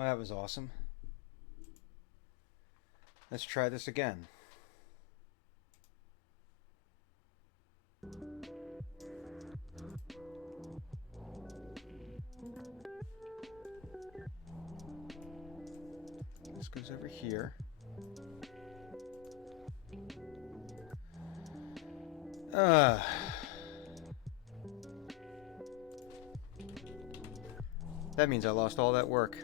Well, that was awesome. Let's try this again. This goes over here. That means I lost all that work.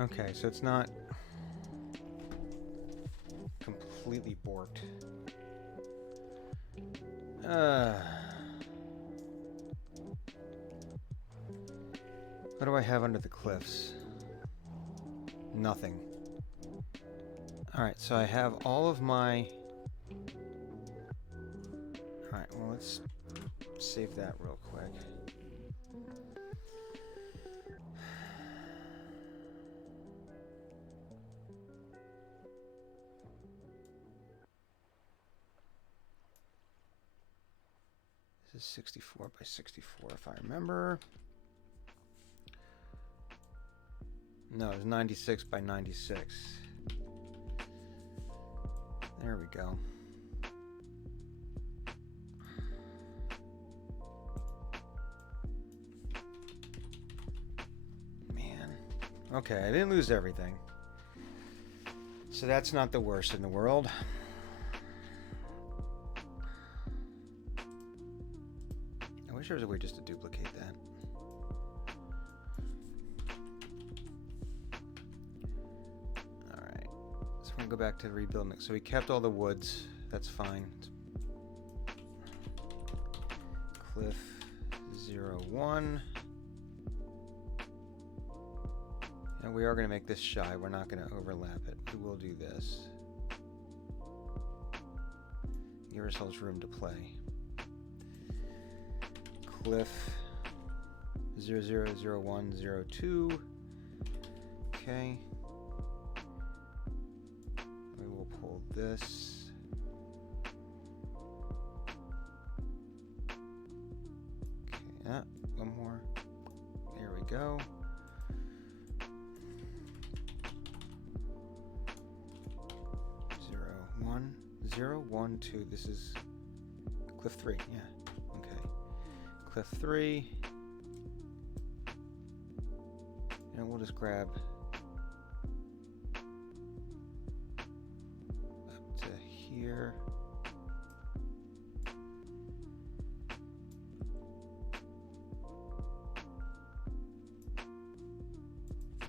Okay, so it's not completely borked. What do I have under the cliffs? Nothing. Alright, so I have all of my... Alright, well, let's save that real quick. This is 64 by 64 if I remember. No, it's 96 by 96. There we go. Man. Okay, I didn't lose everything. So that's not the worst in the world. I wish there was a way just to duplicate that. Alright. So we're going to go back to rebuilding it. So we kept all the woods. That's fine. Cliff 01. And we are going to make this shy. We're not going to overlap it. We will do this. Give ourselves room to play. Cliff 000102. Okay. We will pull this. Okay, one more. There we go. Zero, 1, 2. This is Cliff 3. Yeah. Okay. Cliff 3. And we'll just grab up to here.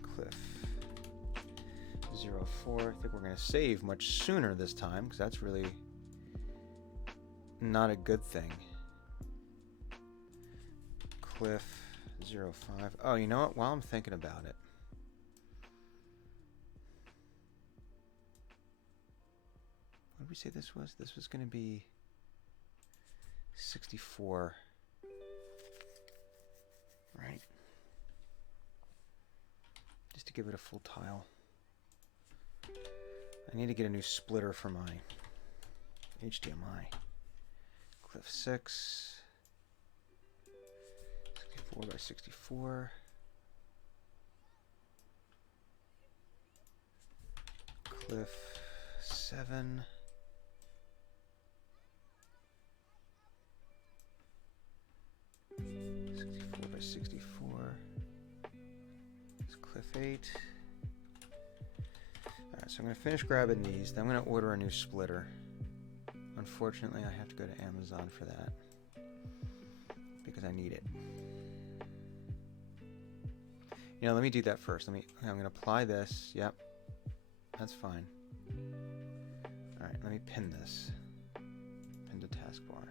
Cliff 04. I think we're going to save much sooner this time because that's really not a good thing. Cliff 05. Oh, you know what? While I'm thinking about it, what did we say this was? This was going to be 64. Right? Just to give it a full tile. I need to get a new splitter for my HDMI. Cliff 6. 64 by 64. Cliff 7. By 64. It's Cliff 8. Alright, so I'm going to finish grabbing these. Then I'm going to order a new splitter. Unfortunately, I have to go to Amazon for that because I need it. You know, let me do that first. I'm going to apply this. Yep. That's fine. All right, let me pin this. Pin to taskbar.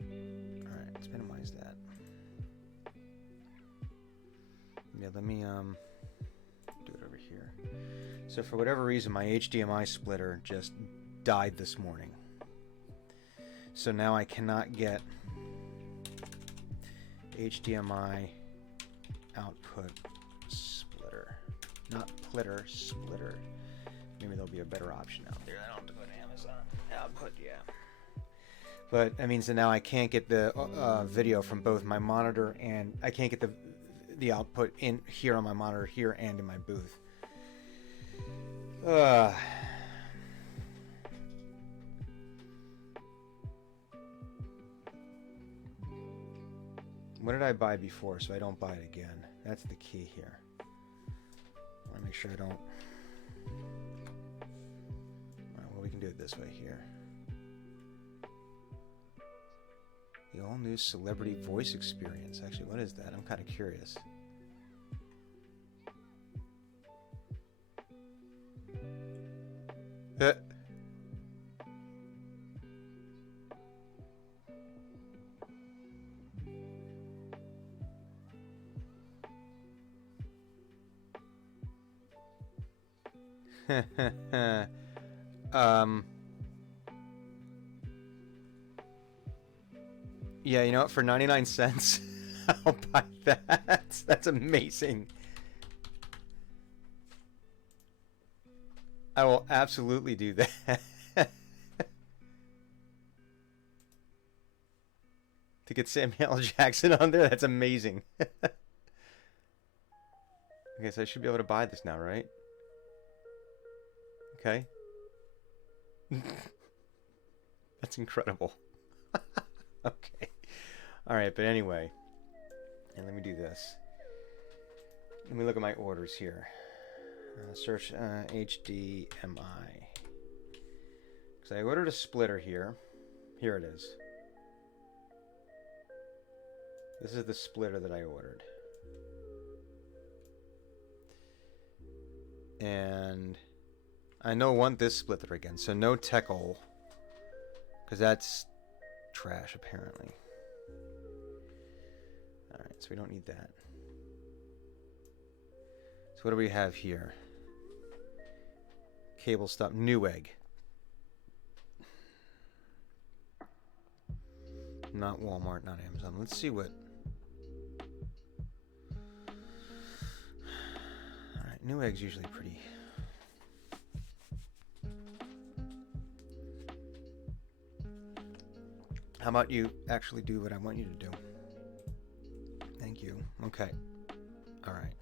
All right, let's minimize that. Yeah, let me do it over here. So for whatever reason, my HDMI splitter just died this morning. So now I cannot get HDMI output splitter. Not plitter, splitter. Maybe there'll be a better option out there. I don't have to go to Amazon. Output, yeah. But that means that now I can't get the video from both my monitor, and I can't get the output in here on my monitor here and in my booth. What did I buy before so I don't buy it again? That's the key here. I want to make sure I don't... Alright, well, we can do it this way here. The all-new celebrity voice experience. Actually, what is that? I'm kind of curious. Yeah, you know what? For 99 cents, I'll buy that. That's amazing. I will absolutely do that. To get Samuel L. Jackson on there, that's amazing. Okay, so I should be able to buy this now, right? Okay. That's incredible. Okay. Alright, but anyway. And let me do this. Let me look at my orders here. Search HDMI. Because I ordered a splitter here. Here it is. This is the splitter that I ordered. And I want this splitter again, so no Teckle, because that's trash apparently. Alright, so we don't need that. So what do we have here? Cable stop, Newegg. Not Walmart, not Amazon. Let's see what... Alright, Newegg's usually pretty... How about you actually do what I want you to do? Thank you. Okay. Alright.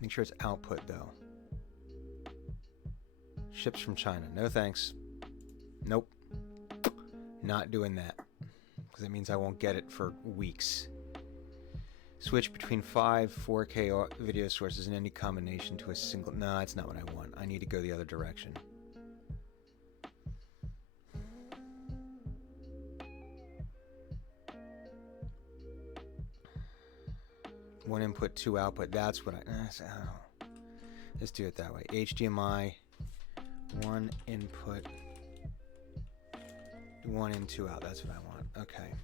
Make sure it's output though. Ships from China. No thanks. Nope. Not doing that. Because that means I won't get it for weeks. Switch between 5 4K video sources in any combination to a single... No, that's not what I want. I need to go the other direction. One input, two output. That's what I... Oh. Let's do it that way. HDMI, one input, one in, two out. That's what I want. Okay.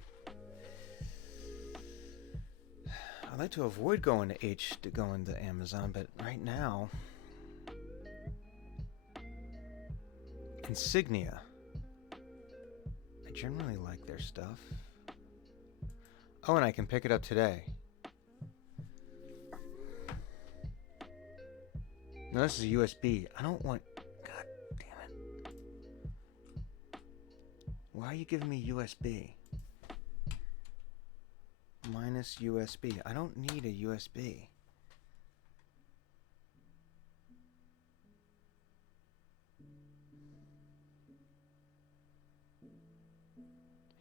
I'd like to avoid going to Amazon, but right now, Insignia. I generally like their stuff. Oh, and I can pick it up today. No, this is a USB. I don't want... God damn it. Why are you giving me USB? Minus USB. I don't need a USB.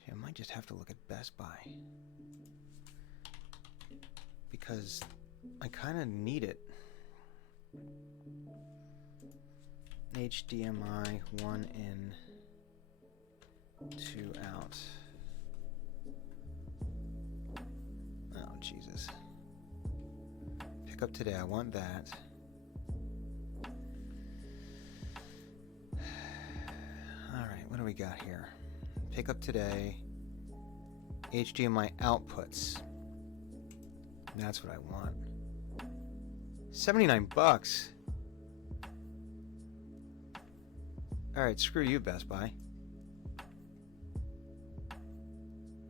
I might just have to look at Best Buy. Because I kind of need it. HDMI, one in, two out. Jesus. Pick up today. I want that. Alright, what do we got here? Pick up today. HDMI outputs. That's what I want. 79 bucks. Alright, screw you, Best Buy.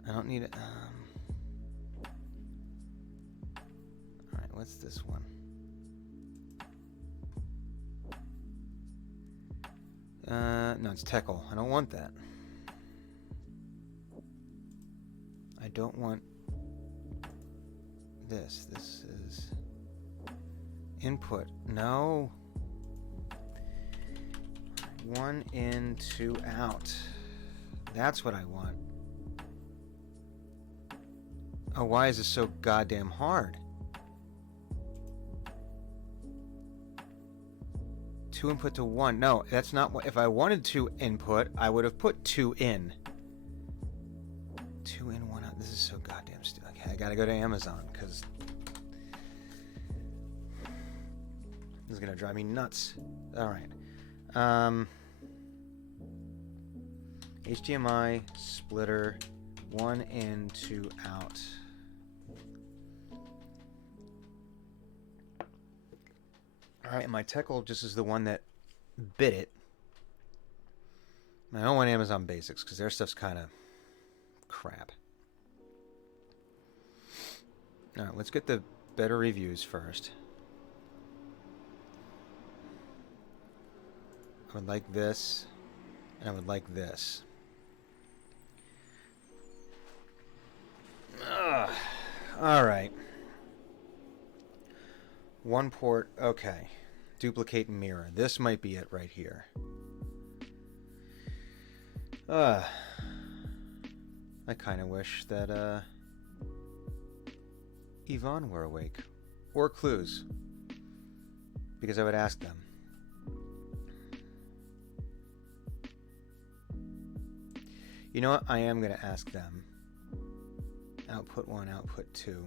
I don't need it. Alright, what's this one? No, it's Tekel. I don't want that. I don't want this. This is input. No. 1 in, 2 out. That's what I want. Oh, why is this so goddamn hard? 2 input to 1. No, that's not what. If I wanted 2 input, I would have put 2 in. 2 in, 1 out. This is so goddamn stupid. Okay, I gotta go to Amazon because this is gonna drive me nuts. All right. HDMI splitter, 1 in, 2 out. Alright, my Tekel just is the one that bit it. I don't want Amazon Basics because their stuff's kind of crap. Alright, let's get the better reviews first. I would like this, and I would like this. Alright. 1 port, okay. Duplicate and mirror. This might be it right here. I kind of wish that Yvonne were awake. Or Clues. Because I would ask them. You know what? I am going to ask them. Output 1, output 2.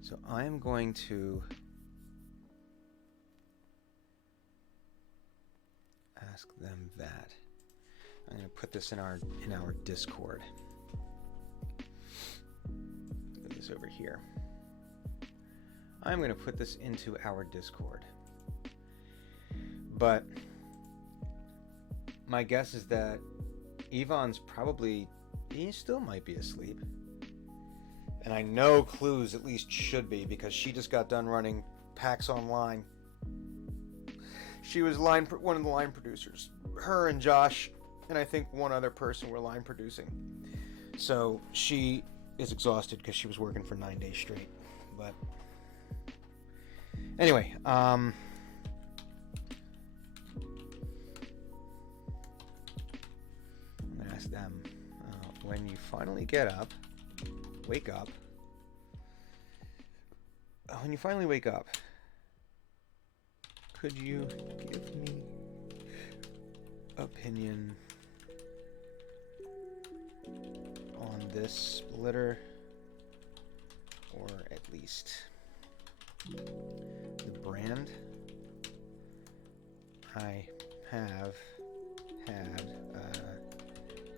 So I am going to ask them that. I'm going to put this in our Discord. Put this over here. I'm going to put this into our Discord. But my guess is that Yvonne's probably, he still might be asleep. And I know Clues at least should be because she just got done running PAX Online. She was one of the line producers. Her and Josh and I think one other person were line producing. So she is exhausted because she was working for 9 days straight. But anyway, I'm gonna ask them when you finally get up. Wake up. When you finally wake up, could you give me opinion on this splitter, or at least the brand? I have had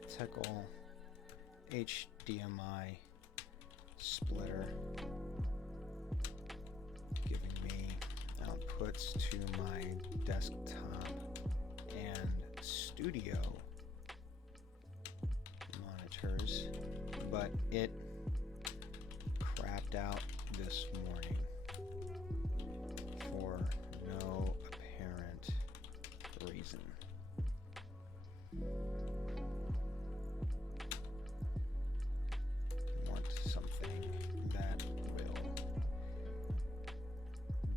Tekel HDMI splitter giving me outputs to my desktop and studio monitors, but it crapped out this morning for no apparent reason.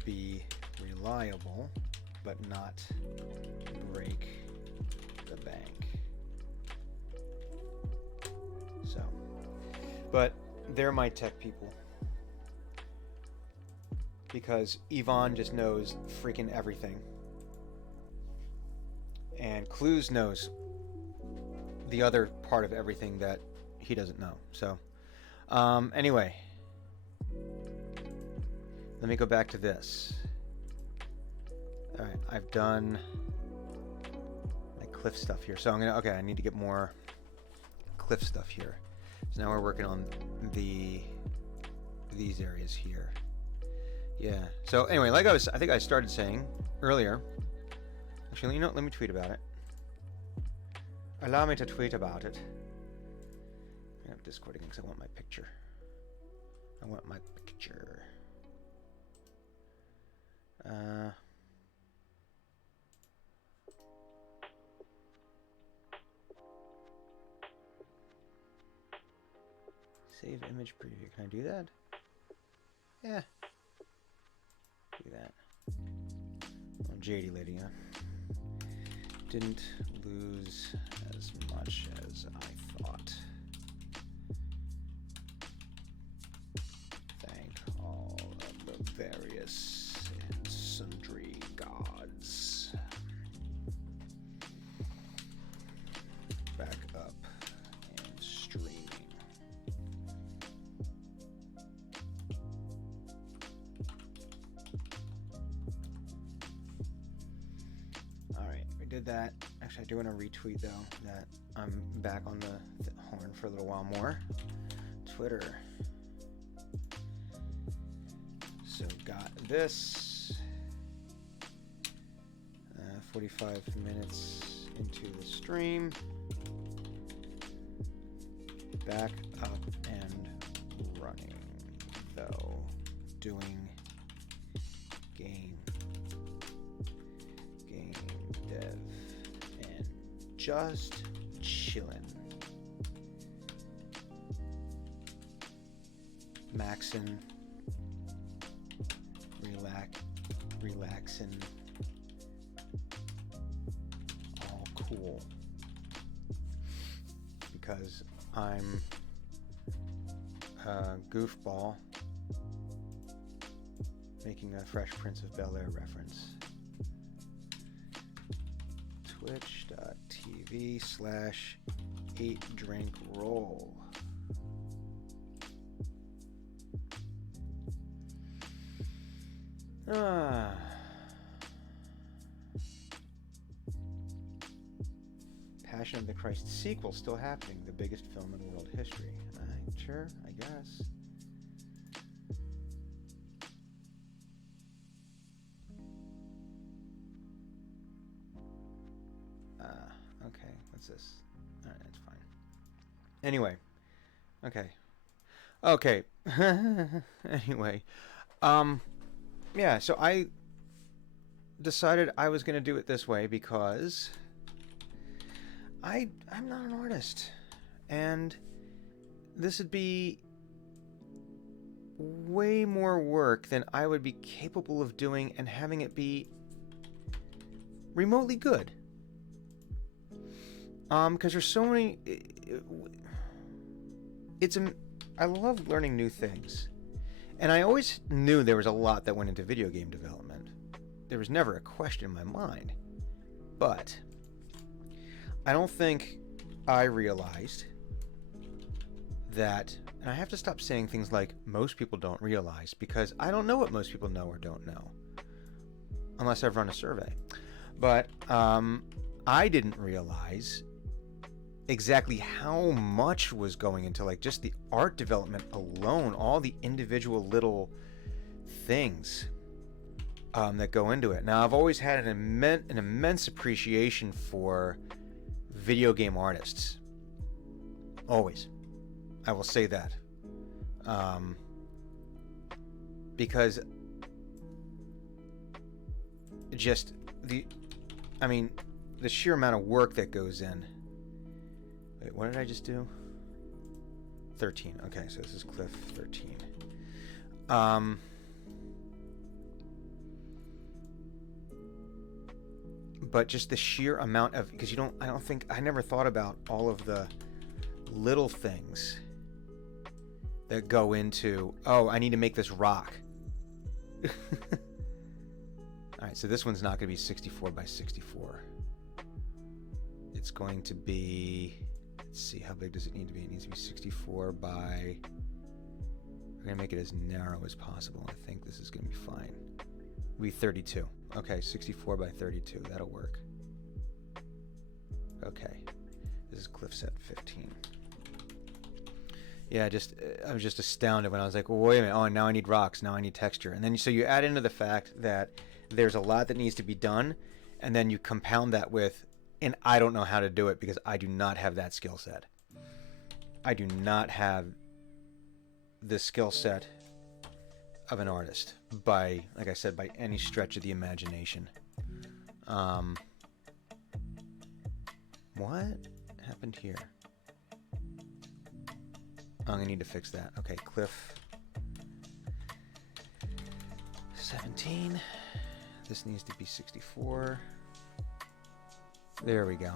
Be reliable, but not break the bank. So, but they're my tech people. Because Yvonne just knows freaking everything. And Clues knows the other part of everything that he doesn't know. So, Anyway, let me go back to this. All right, I've done my cliff stuff here. So okay, I need to get more cliff stuff here. So now we're working on these areas here. Yeah. So anyway, like I think I started saying earlier. Actually, you know, let me tweet about it. Allow me to tweet about it. I have Discord again because I want my picture. I want my picture. Save image preview. Can I do that? Yeah. Do that. Oh, JD lady, huh? Didn't lose as much as I thought. Thank all of the various and sundry gods. Back up and streaming. Did that. Actually, I do want to retweet though that I'm back on the horn for a little while more. Twitter. So got this. 45 minutes into the stream. Back up and running though. Doing game dev and just chillin'. Maxin', relaxin', all cool. Because I'm a goofball making a Fresh Prince of Bel-Air reference. Twitch.tv/8drinkroll. Passion of the Christ sequel still happening, the biggest film in world history. Sure, I guess. Okay, what's this? Alright, that's fine. Anyway. Okay. Anyway. Yeah, so I decided I was going to do it this way because I'm not an artist. And this would be way more work than I would be capable of doing and having it be remotely good. Because there's so many. I love learning new things, and I always knew there was a lot that went into video game development. There was never a question in my mind, but I don't think I realized that. And I have to stop saying things like most people don't realize, because I don't know what most people know or don't know, unless I've run a survey. But I didn't realize exactly how much was going into like just the art development alone, all the individual little things that go into it. Now, I've always had an immense appreciation for video game artists. Always. I will say that. Because just the sheer amount of work that goes in. Wait, what did I just do? 13. Okay, so this is Cliff 13. But just the sheer amount of, because I never thought about all of the little things that go into, oh, I need to make this rock. Alright, so this one's not going to be 64 by 64. It's going to be, let's see, how big does it need to be? It needs to be 64 by We're going to make it as narrow as possible. I think this is going to be fine. It'll be 32. Okay, 64 by 32. That'll work. Okay. This is cliff set 15. Yeah, I was just astounded when I was like, well, wait a minute. Oh, now I need rocks. Now I need texture. And then so you add into the fact that there's a lot that needs to be done, and then you compound that with, and I don't know how to do it because I do not have that skill set. I do not have the skill set of an artist by, like I said, by any stretch of the imagination. What happened here? I'm gonna need to fix that. Okay, cliff 17. This needs to be 64. There we go.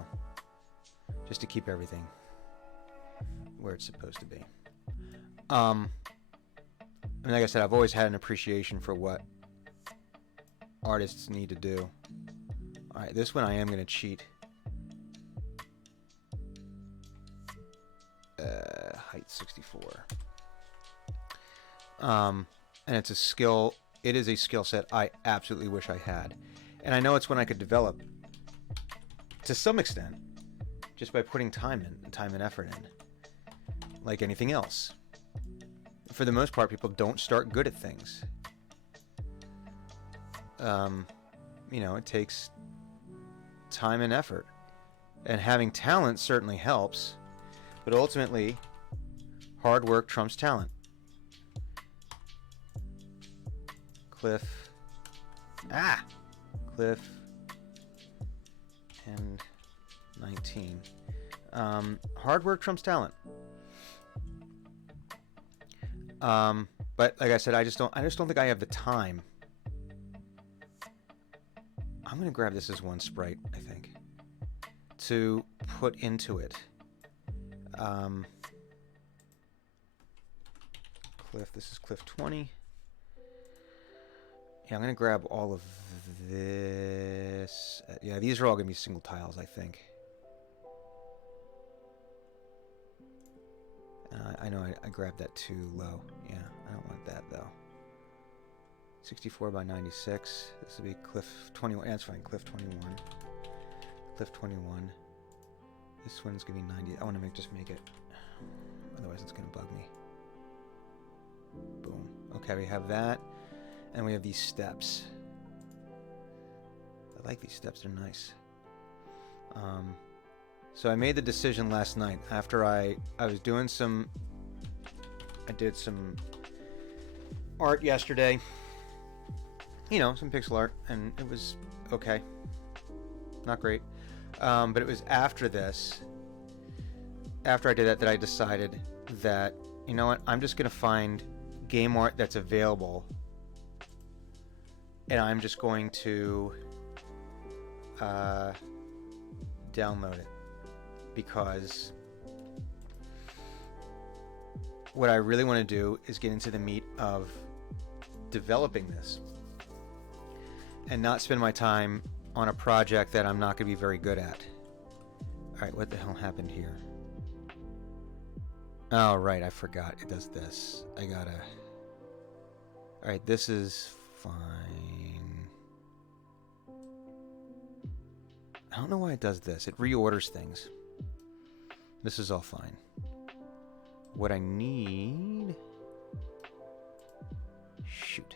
Just to keep everything where it's supposed to be. I mean, like I said, I've always had an appreciation for what artists need to do. Alright, this one I am going to cheat. Height 64. And it's a skill. It is a skill set I absolutely wish I had. And I know it's one I could develop to some extent just by putting time and effort in. Like anything else. For the most part, people don't start good at things. You know, it takes time and effort. And having talent certainly helps. But ultimately, hard work trumps talent. Cliff. Cliff. And 19. Hard work trumps talent. But like I said, I just don't think I have the time. I'm gonna grab this as one sprite, I think, to put into it. Cliff, this is Cliff 20. Yeah, I'm gonna grab all of this. Yeah, these are all gonna be single tiles, I think. I know I grabbed that too low. Yeah, I don't want that though. 64 by 96. This will be Cliff 21. Yeah, that's fine. Cliff 21. Cliff 21. This one's gonna be 90. I want to just make it. Otherwise, it's gonna bug me. Boom. Okay, we have that, and we have these steps. I like these steps. They're nice. So I made the decision last night after I was doing some. I did some art yesterday. You know, some pixel art, and it was okay. Not great. But it was after this, after I did that I decided that, you know what, I'm just going to find game art that's available, and I'm just going to download it, because what I really want to do is get into the meat of developing this and not spend my time on a project that I'm not going to be very good at. Alright, what the hell happened here? Oh, right, I forgot. It does this. I gotta... Alright, this is fine. I don't know why it does this. It reorders things. This is all fine. What I need... Shoot.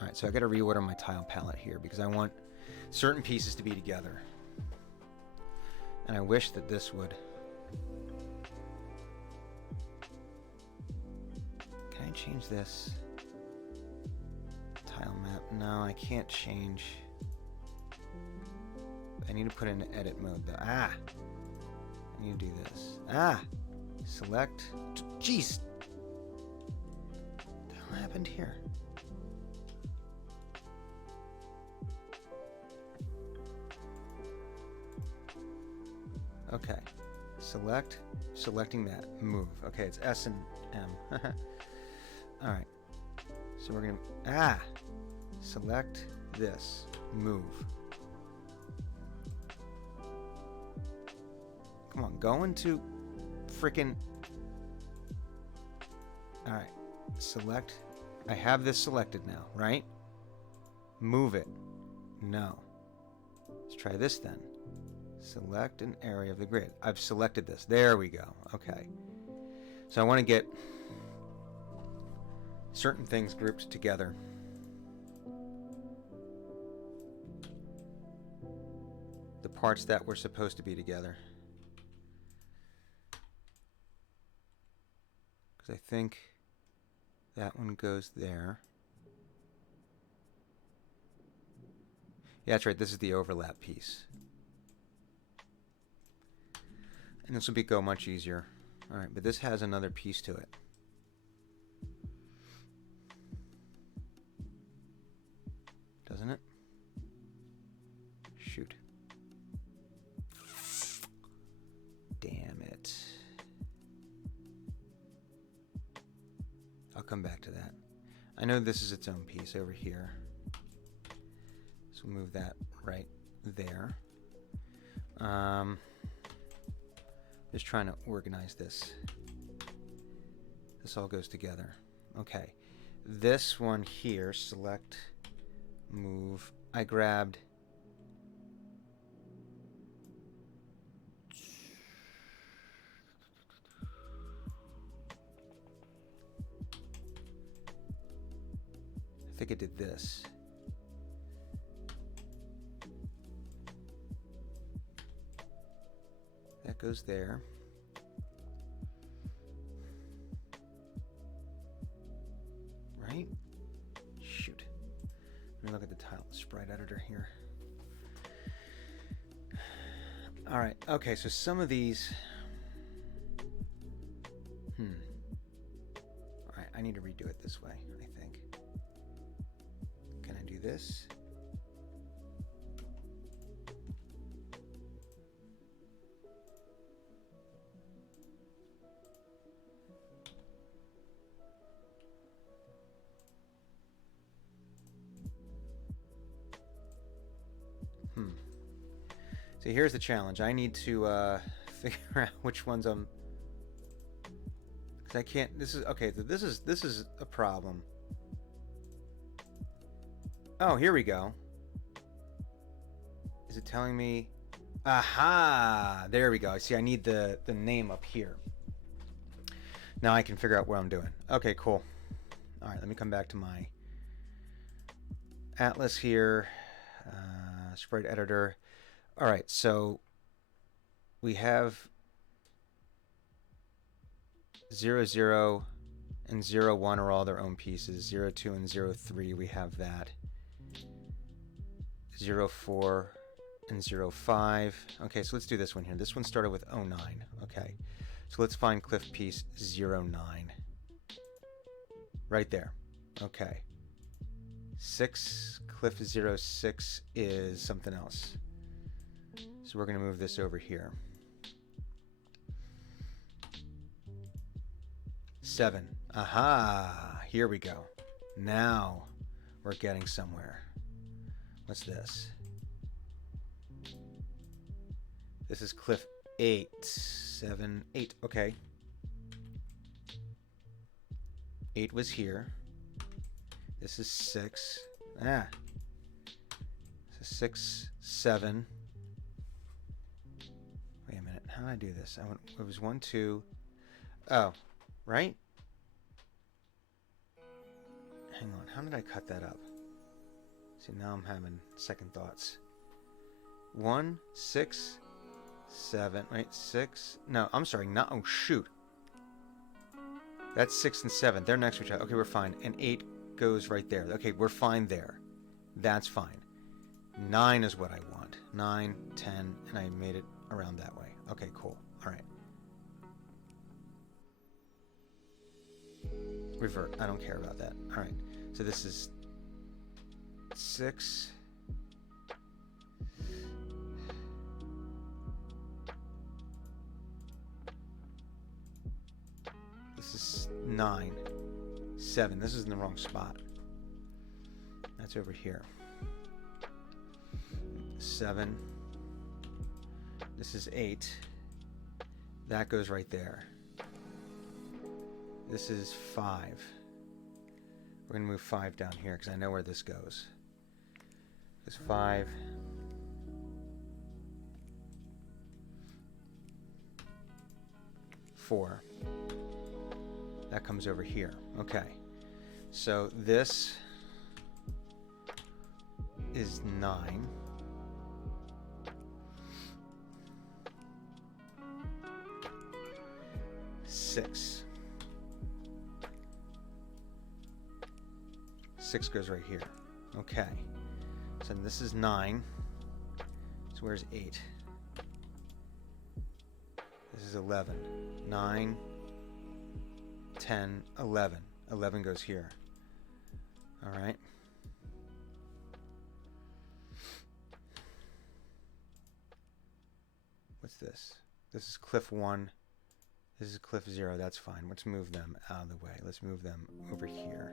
Alright, so I gotta reorder my tile palette here because I want certain pieces to be together. And I wish that this would... Can I change this? Tile map? No, I can't change. I need to put it in edit mode though. I need to do this. Select. Jeez. What the hell happened here? Okay. Select. Selecting that. Move. Okay, it's S and M. Alright. So we're gonna... Select this. Move. Come on, go into frickin'... Alright. select. I have this selected now, right? Move it. No. Let's try this then. Select an area of the grid. I've selected this. There we go. Okay. So I want to get certain things grouped together. The parts that were supposed to be together. Because I think that one goes there. Yeah, that's right. This is the overlap piece. And this will go much easier. All right, but this has another piece to it. Doesn't it? Shoot. Damn it. I'll come back to that. I know this is its own piece over here. So we'll move that right there. Just trying to organize this. This all goes together. Okay. This one here, select, move. I grabbed I think I did this. That goes there. Right? Shoot. Let me look at the tile sprite editor here. All right. Okay, so some of these. All right, I need to redo it this way, I think. Can I do this? So here's the challenge. I need to figure out which ones I'm, because I can't. This is okay. This is a problem. Oh, here we go. Is it telling me? Aha! There we go. See, I need the name up here. Now I can figure out what I'm doing. Okay, cool. All right, let me come back to my atlas here. Sprite editor. All right, so we have 0, 0, and 0, 1 are all their own pieces. 0, 2, and 0, 3, we have that. 0, 4, and 0, 5. Okay, so let's do this one here. This one started with 0, 9. Okay, so let's find cliff piece 0, 9. Right there. Okay. 6, cliff 0, 6 is something else. So we're going to move this over here. 7. Aha! Here we go. Now we're getting somewhere. What's this? This is cliff 8. 7, 8. Okay. 8 was here. This is 6. Ah. This is 6, 7. Wait a minute. How did I do this? It was 1, 2. Oh, right? Hang on. How did I cut that up? See, now I'm having second thoughts. 1, 6, 7. Wait, 6. No, I'm sorry. Not. Oh, shoot. That's 6 and 7. They're next to each other. Okay, we're fine. And 8 goes right there. Okay, we're fine there. That's fine. 9 is what I want. 9, 10, and I made it around that way. Okay, cool. All right. Revert. I don't care about that. All right. So this is 6. This is 9. 7. This is in the wrong spot. That's over here. 7. This is 8. That goes right there. This is 5. We're going to move 5 down here because I know where this goes. It's 5. Four. That comes over here. Okay. So this is 9. Six. 6 goes right here. Okay. So this is 9. So where's 8? This is 11. 9, 10, 11. 11 goes here. All right. What's this? This is cliff 1. This is cliff 0. That's fine. Let's move them out of the way. Let's move them over here.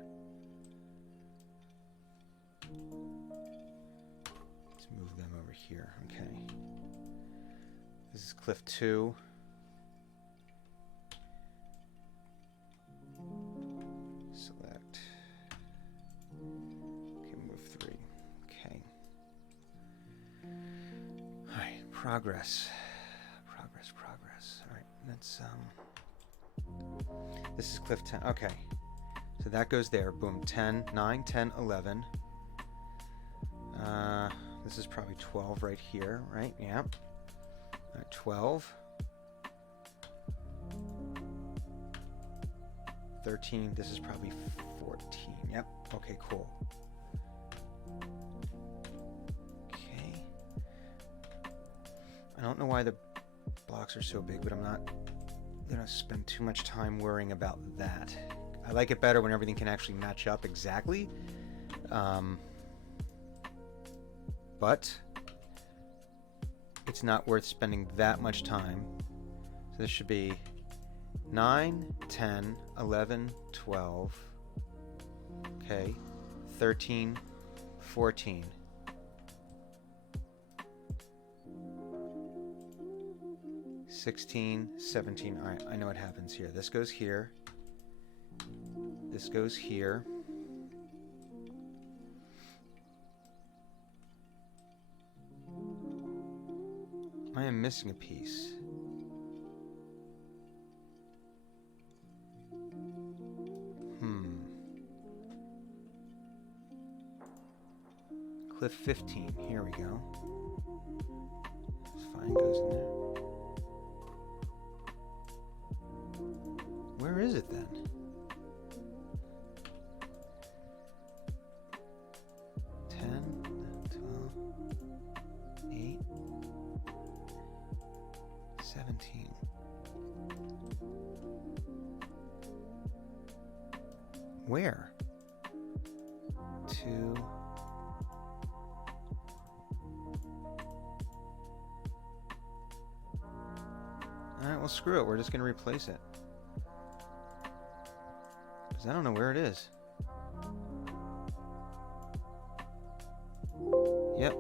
Let's move them over here. Okay. This is cliff 2. Select. Okay, move 3. Okay. All right, progress. Progress. All right, that's this is cliff 10. Okay. So that goes there. Boom. 10, 9, 10, 11. This is probably 12 right here, right? Yeah. 12. 13. This is probably 14. Yep. Okay, cool. Okay. I don't know why the blocks are so big, but I'm not going to spend too much time worrying about that. I like it better when everything can actually match up exactly. But it's not worth spending that much time. So this should be 9, 10, 11, 12, okay, 13, 14. (16, 17). All right, I know what happens here. This goes here. This goes here. I am missing a piece. Cliff 15. Here we go. This fine goes in there. Where is it then? Where? 2. Alright, well screw it. We're just going to replace it. Because I don't know where it is. Yep.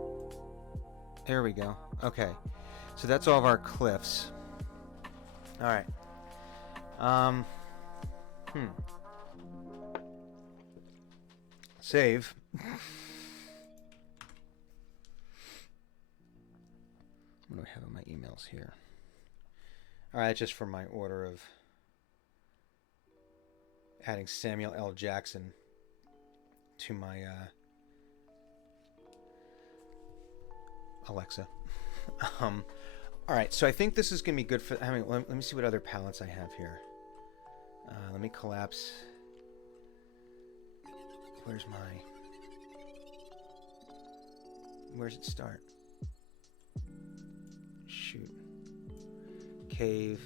There we go. Okay. So that's all of our cliffs. Alright. Save. What do I have in my emails here? Alright, just for my order of adding Samuel L. Jackson to my Alexa. Alright, so I think this is going to be good for... let me see what other palettes I have here. Let me collapse... Where's it start? Shoot. Cave.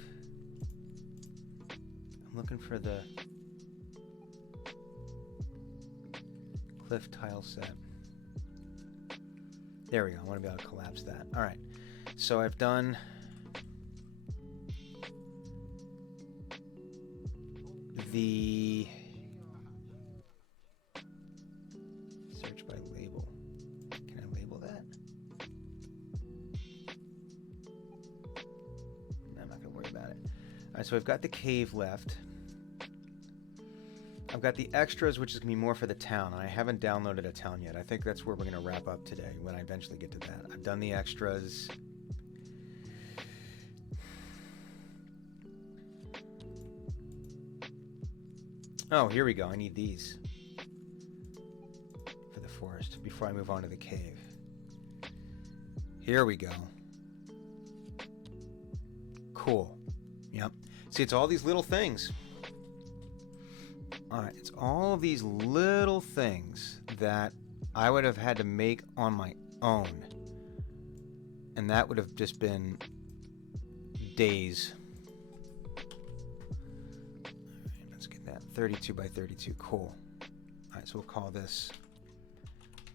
I'm looking for the cliff tile set. There we go. I want to be able to collapse that. All right. So I've done the search by label. Can I label that? I'm not going to worry about it. All right, so I've got the cave left. I've got the extras, which is going to be more for the town. I haven't downloaded a town yet. I think that's where we're going to wrap up today when I eventually get to that. I've done the extras. Oh, here we go. I need these for the forest before I move on to the cave. Here we go. Cool. Yep. See, it's all these little things. Alright, it's all of these little things that I would have had to make on my own. And that would have just been days. Alright, let's get that. 32 by 32. Cool. Alright, so we'll call this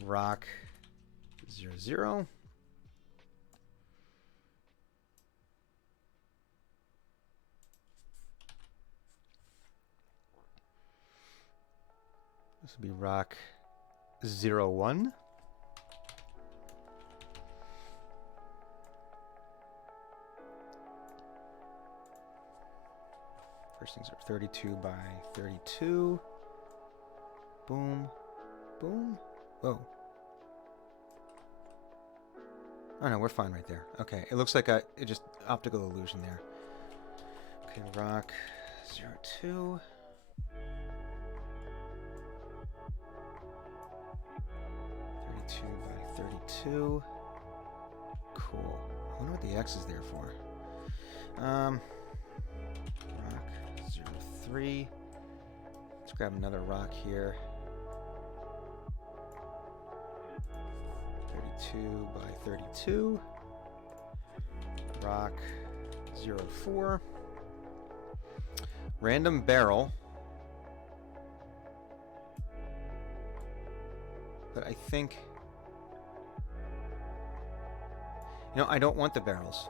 Rock 00. This will be Rock 01. First things are 32 by 32. Boom. Boom. Whoa. Oh no, we're fine right there. Okay, it looks like it just optical illusion there. Okay, Rock 02. 32 by 32. Cool. I wonder what the X is there for. Rock 03. Let's grab another rock here. 32 by 32. Rock 04. Random barrel. But I think... You know, I don't want the barrels.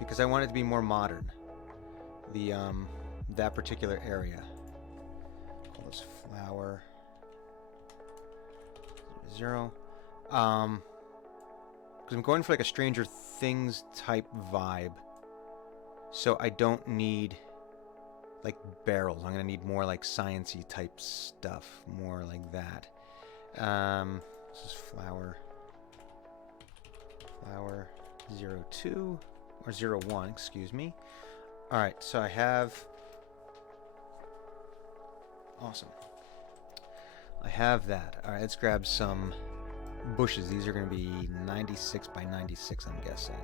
Because I want it to be more modern. The, that particular area. Call this flower. 0. Because I'm going for like a Stranger Things type vibe. So I don't need like barrels. I'm going to need more like science-y type stuff. More like that. This is flower. Flower 02 or 01, excuse me. Alright, so I have... Awesome. I have that. Alright, let's grab some bushes. These are going to be 96 by 96, I'm guessing.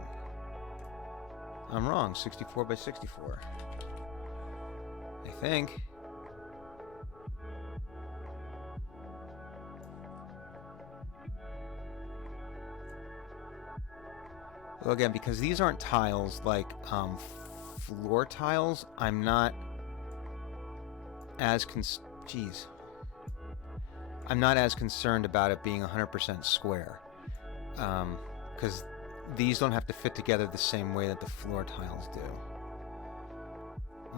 I'm wrong. 64 by 64. I think. Well, again, because these aren't tiles like floor tiles, I'm not as I'm not as concerned about it being 100% square, because these don't have to fit together the same way that the floor tiles do.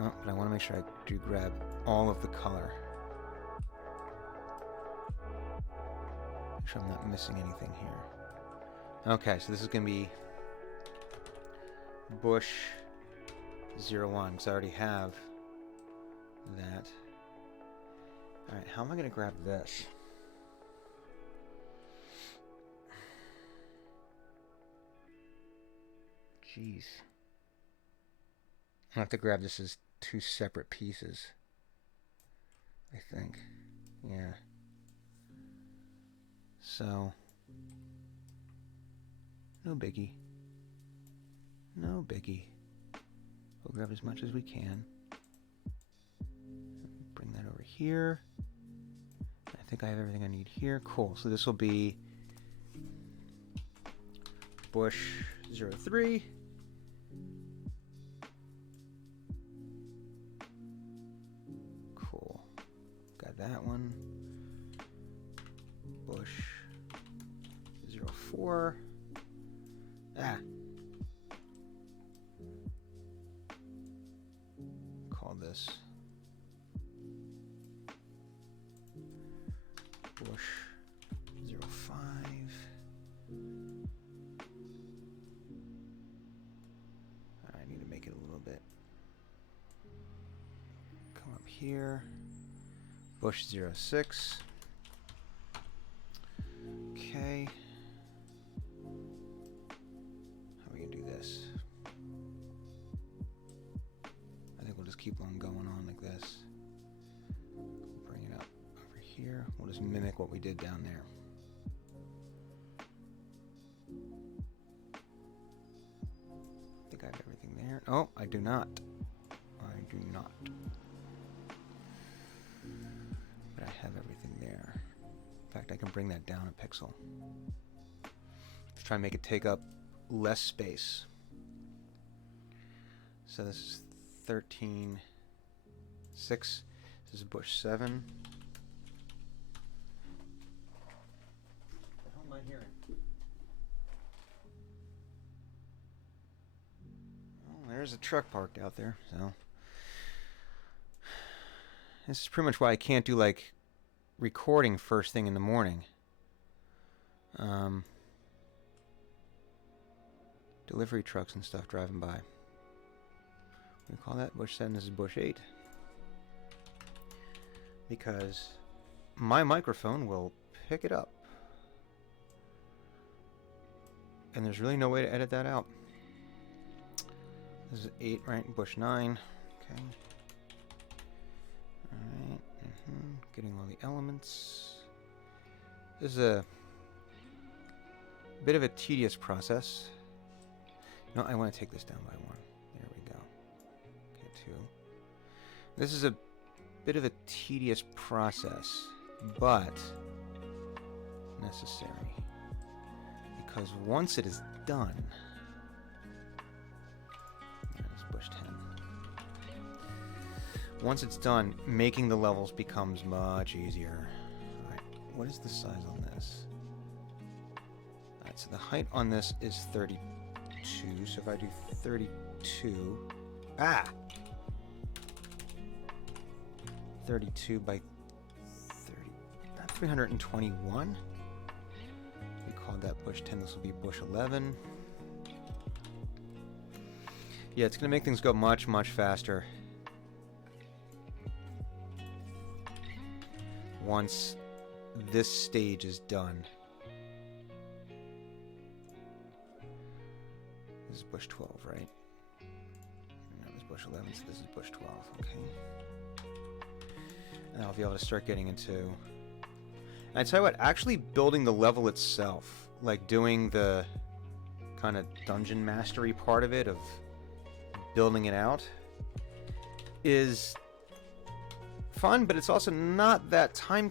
Oh, but I want to make sure I do grab all of the color. Make sure I'm not missing anything here. Okay, so this is going to be Bush 01, because I already have that. Alright, how am I going to grab this? Jeez. I'll have to grab this as two separate pieces, I think. Yeah. So, no biggie. No biggie. We'll grab as much as we can. Bring that over here. I think I have everything I need here. Cool. So this will be Bush 03. Cool. Got that one. Bush 04. Call this Bush 05. I need to make it a little bit come up here. Bush 06. Okay. How are we gonna do this? I think we'll just keep on going on like this. Bring it up over here. We'll just mimic what we did down there. I think I have everything there. Oh, I do not. I do not. But I have everything there. In fact, I can bring that down a pixel. Let's try and make it take up less space. So this is 13, 6. This is bush 7. What the hell am I hearing? Well, there's a truck parked out there, so. This is pretty much why I can't do like recording first thing in the morning. Delivery trucks and stuff driving by. We call that bush 7. This is bush 8. Because my microphone will pick it up. And there's really no way to edit that out. This is 8, right? Bush 9. Okay. Alright. Getting all the elements. This is a bit of a tedious process. No, I want to take this down by 1. There we go. Okay, 2. This is a bit of a tedious process, but necessary. Because once it is done, there's bush 10. Once it's done, making the levels becomes much easier. Alright, what is the size on this? Alright, so the height on this is 32. So if I do 32... 32 by 30... 321? We called that bush 10. This will be bush 11. Yeah, it's going to make things go much, much faster. Once this stage is done. This is bush 12, right? That was bush 11, so this is bush 12, okay. And I'll be able to start getting into... And I tell you what, actually building the level itself, like doing the kind of dungeon mastery part of it, of building it out, is fun, but it's also not that time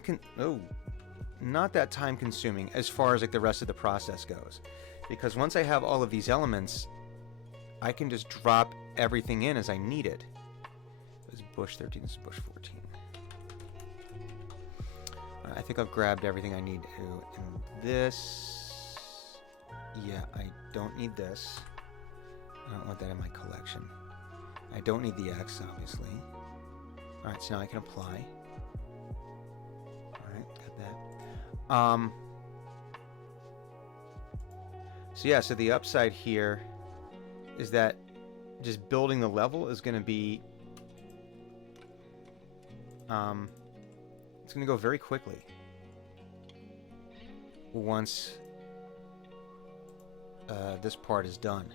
consuming as far as like the rest of the process goes. Because once I have all of these elements, I can just drop everything in as I need it. This is bush 13, this is bush 14. I think I've grabbed everything I need to. And this... Yeah, I don't need this. I don't want that in my collection. I don't need the X, obviously. Alright, so now I can apply. Alright, got that. So yeah, so the upside here is that just building the level is going to be... it's going to go very quickly. Once this part is done.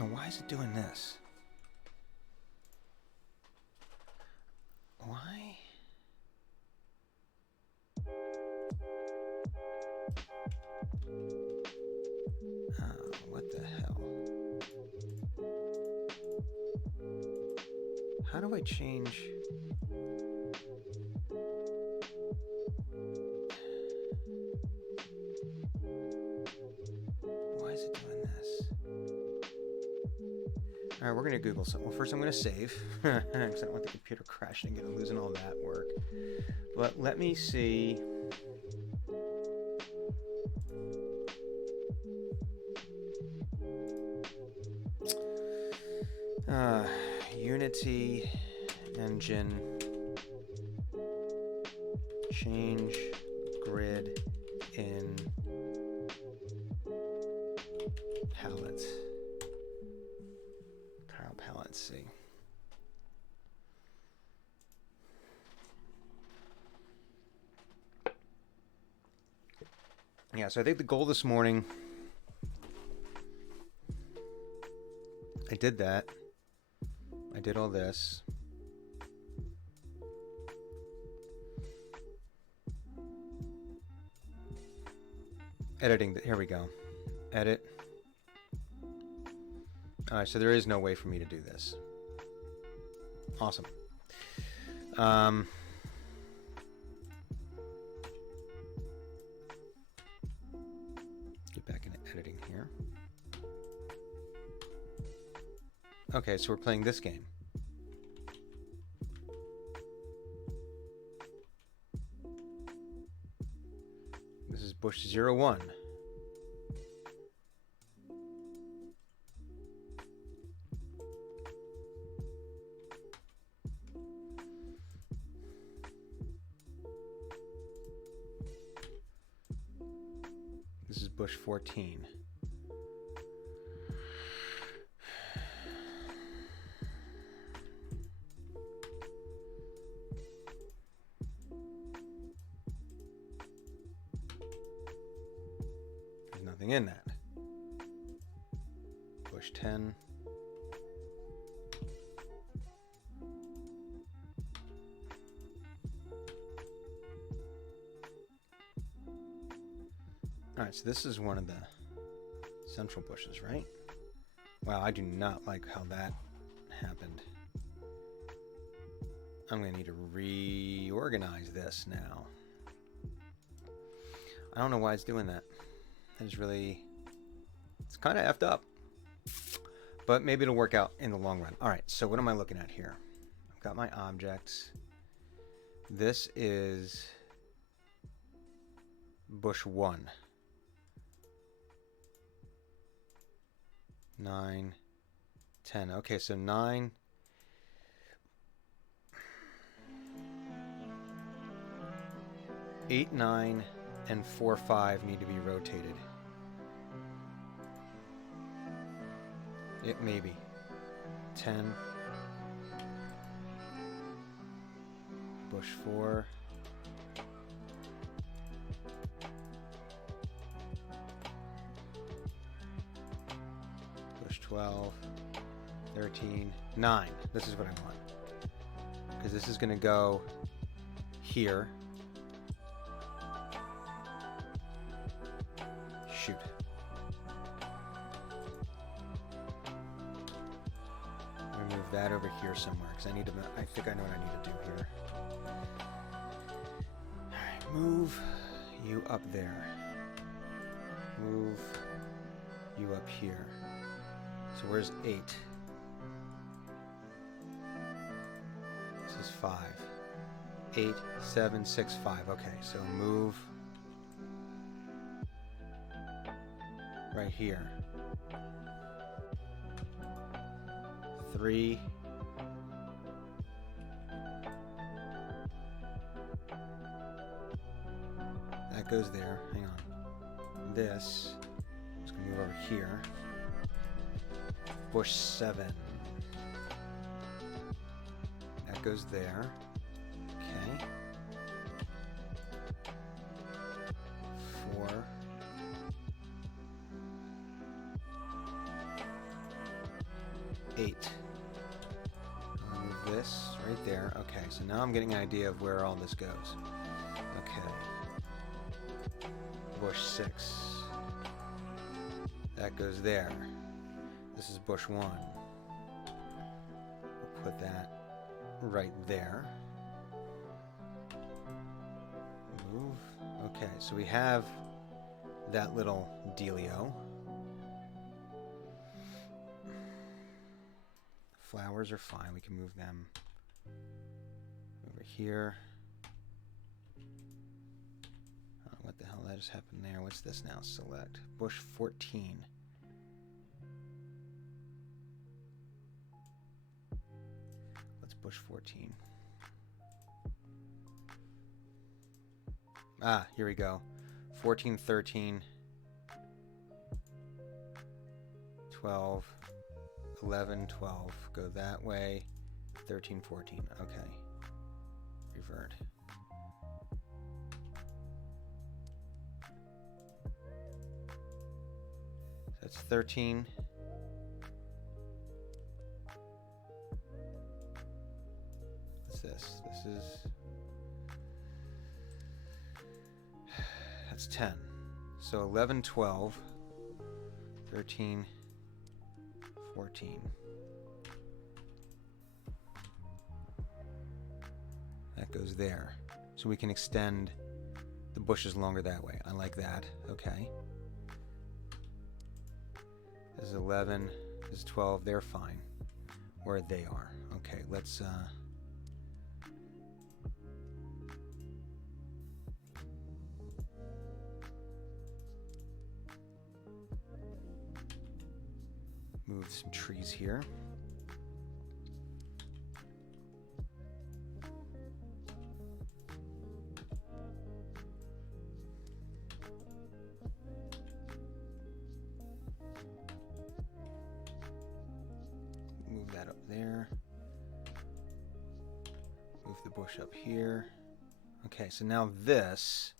Now, why is it doing this? Why? What the hell? How do I change? Why is it doing this? Alright, we're going to Google something. Well, first I'm going to save, because I don't want the computer crashing and losing all that work. But let me see. Unity engine change grid in palette. palette. Let's see. Yeah, so I think the goal this morning, I did that. I did all this. Editing, here we go. Edit. All right, so there is no way for me to do this. Awesome. Get back into editing here. Okay, so we're playing this game. This is Bush 01. This is Bush 14. There's nothing in that. Bush 10. All right, so this is one of the central bushes, right? Wow, I do not like how that happened. I'm going to need to reorganize this now. I don't know why it's doing that. It's really, it's kind of effed up. But maybe it'll work out in the long run. All right, so what am I looking at here? I've got my objects. This is Bush 1. 9, 10. Okay, so 9. 8, 9, and 4, 5 need to be rotated. It maybe 10. Bush 4. Bush 12. 13. 9. This is what I want. Because this is going to go here. Shoot. Move that over here somewhere because I need to. I think I know what I need to do here. All right, move you up there. Move you up here. So where's 8? This is 5. 8, 7, 6, 5. Okay, so move right here. 3. That goes there. Hang on. This is going to move over here. Bush 7. That goes there. Okay. 4. 8. I'll move this right there. Okay, so now I'm getting an idea of where all this goes. Okay. Bush 6. That goes there. This is Bush 1. We'll put that right there. Move. Okay, so we have that little dealio. Flowers are fine. We can move them over here. What the hell that just happened there? What's this now? Select. Bush 14. Let's Bush 14. Ah, here we go. 14, 13, 12, 11, 12. Go that way. 13, 14. Okay. Revert. That's 13. What's this? This is... That's 10. So 11, 12, 13, 14. That goes there. So we can extend the bushes longer that way. I like that. Okay. This is 11. This is 12. They're fine where they are. Okay, let's... move some trees here. Move that up there. Move the bush up here. Okay, so now this...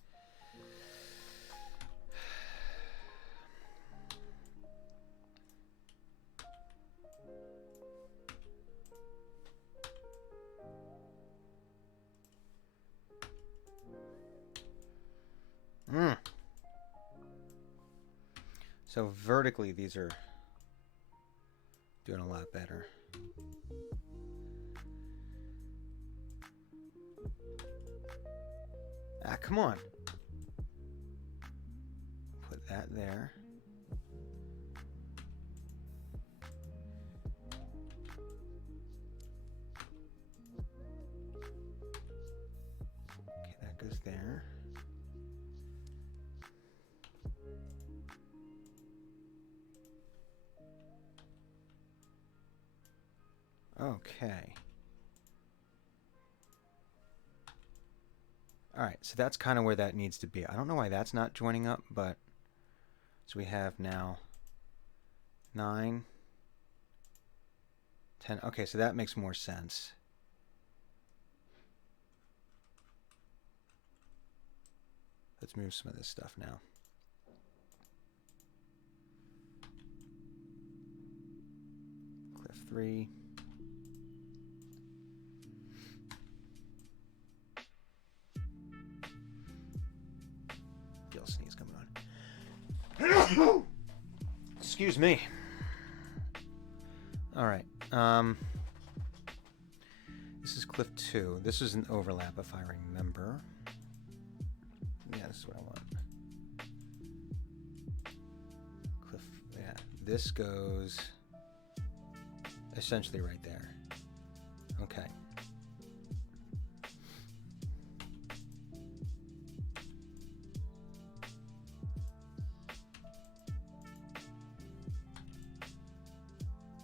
So vertically, these are doing a lot better. Ah, come on. Put that there. Okay, that goes there. Okay. All right, so that's kind of where that needs to be. I don't know why that's not joining up, but so we have now 9, 10. Okay, so that makes more sense. Let's move some of this stuff now. Cliff 3. Feel a sneeze coming on. Excuse me. All right. This is Cliff 2. This is an overlap, if I remember. Yeah, this is what I want. Cliff, yeah. This goes essentially right there. Okay.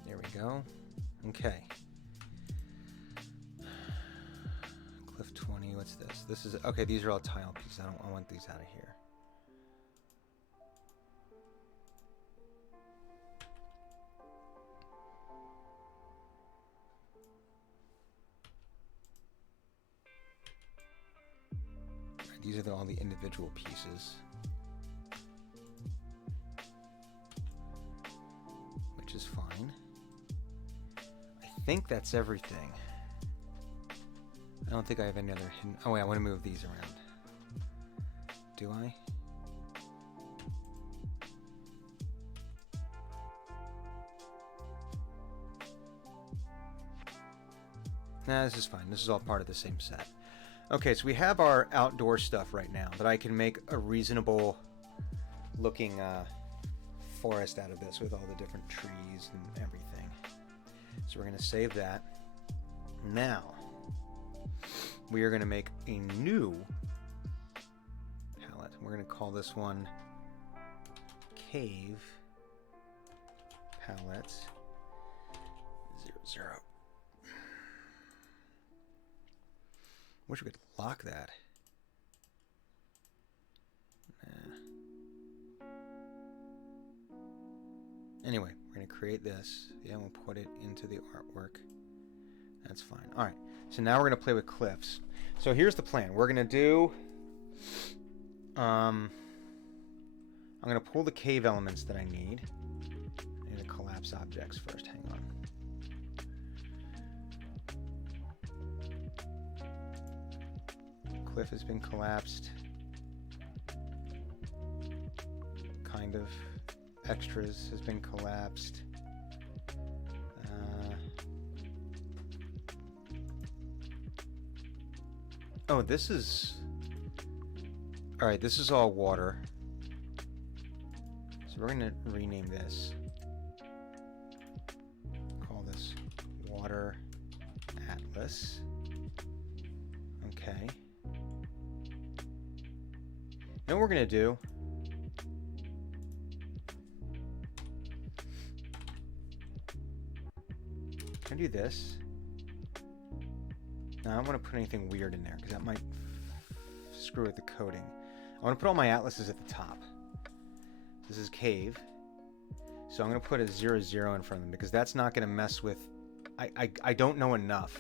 There we go. Okay. Cliff 20, what's this? This is, okay, these are all tile pieces. I want these out of here. Right, these are all the individual pieces. Which is fine. I think that's everything. I don't think I have any other hidden... Oh, wait, I want to move these around. Do I? Nah, this is fine. This is all part of the same set. Okay, so we have our outdoor stuff right now, but I can make a reasonable looking forest out of this with all the different trees and everything. So we're going to save that. Now, we are going to make a new palette. We're going to call this one Cave Palette 00. Wish we could lock that. Nah. Anyway, we're going to create this. Yeah, we'll put it into the artwork. That's fine. All right. So now we're going to play with cliffs. So here's the plan. We're going to do... I'm going to pull the cave elements that I need. I need to collapse objects first. Hang on. Cliff has been collapsed. Kind of. Extras has been collapsed. Oh, this is... Alright, this is all water. So we're going to rename this. Call this Water Atlas. Okay. You know what we're going to do? Can I do this? No, I don't want to put anything weird in there because that might screw with the coding. I want to put all my atlases at the top. This is cave. So I'm going to put a 0, 0 in front of them because that's not going to mess with... I don't know enough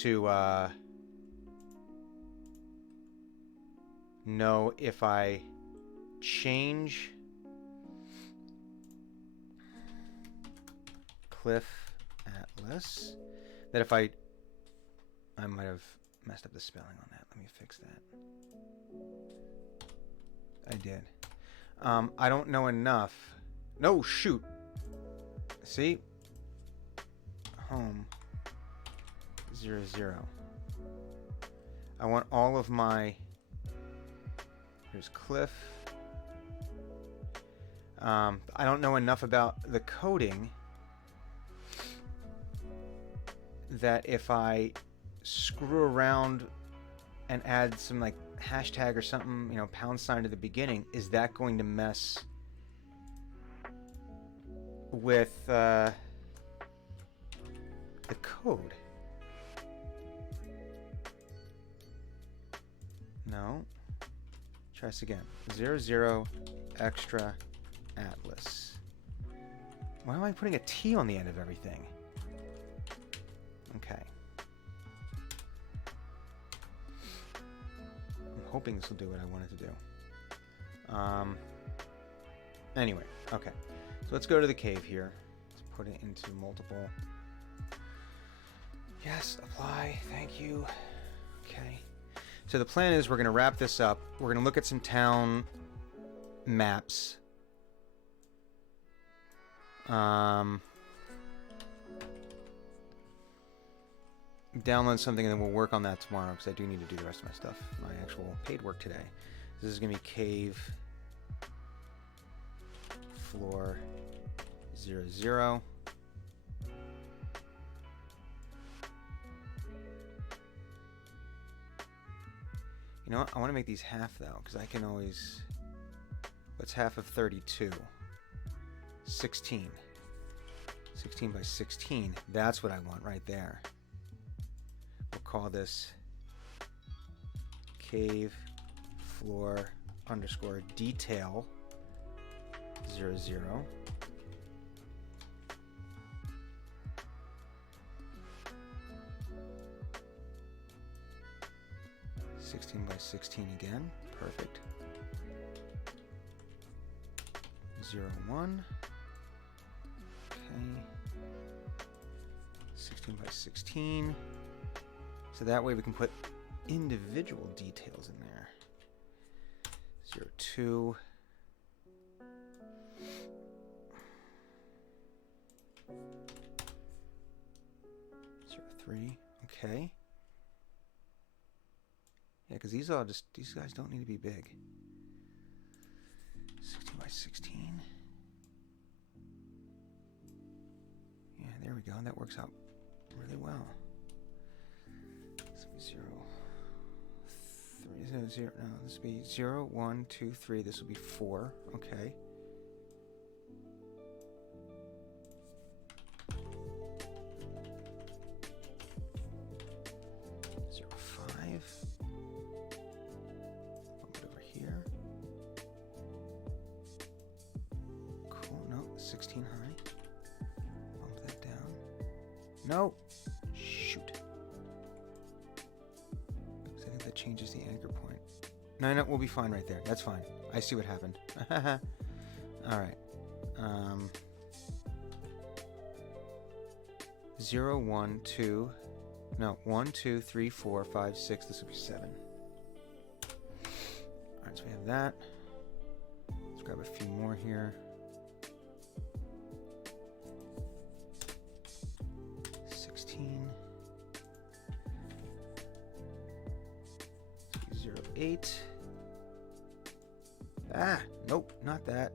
to know if I change Cliff Atlas, that if I might have messed up the spelling on that. Let me fix that. I did. I don't know enough. No, shoot. See? Home. 0, 0. I want all of my... Here's Cliff. I don't know enough about the coding that if I screw around and add some like hashtag or something, you know, # at the beginning, is that going to mess with the code? No. Try this again. 0, 0 extra atlas. Why am I putting a T on the end of everything? Okay. I'm hoping this will do what I want it to do. Anyway, okay. So let's go to the cave here. Let's put it into multiple. Yes, apply. Thank you. Okay. So the plan is we're going to wrap this up. We're going to look at some town maps. Download something and then we'll work on that tomorrow because I do need to do the rest of my stuff, my actual paid work today. This is going to be cave floor 0, 0. You know what? I want to make these half though because I can always... What's half of 32? 16. 16 by 16. That's what I want right there. We'll call this cave floor underscore detail 0, 0. (16 by 16) again. Perfect. 0, 1. Okay. 16 by 16. So that way we can put individual details in there. 0, 2. 0, 3. Okay. Yeah, because these guys don't need to be big. 16 by 16. Yeah, there we go. That works out really well. 0, 3, 0, no, this will be 0, 1, 2, 3. This will be 4. Okay. 0, 5. Over here. Cool. No, 16 high. Bump that down. No! Shoot. I think that changes the anchor point. No, we'll be fine right there. That's fine. I see what happened. Alright. 0, 1, 2. No, 1, 2, 3, 4, 5, 6. This will be 7. Alright, so we have that. Let's grab a few more here. 16. 0, 8. Ah, nope, not that.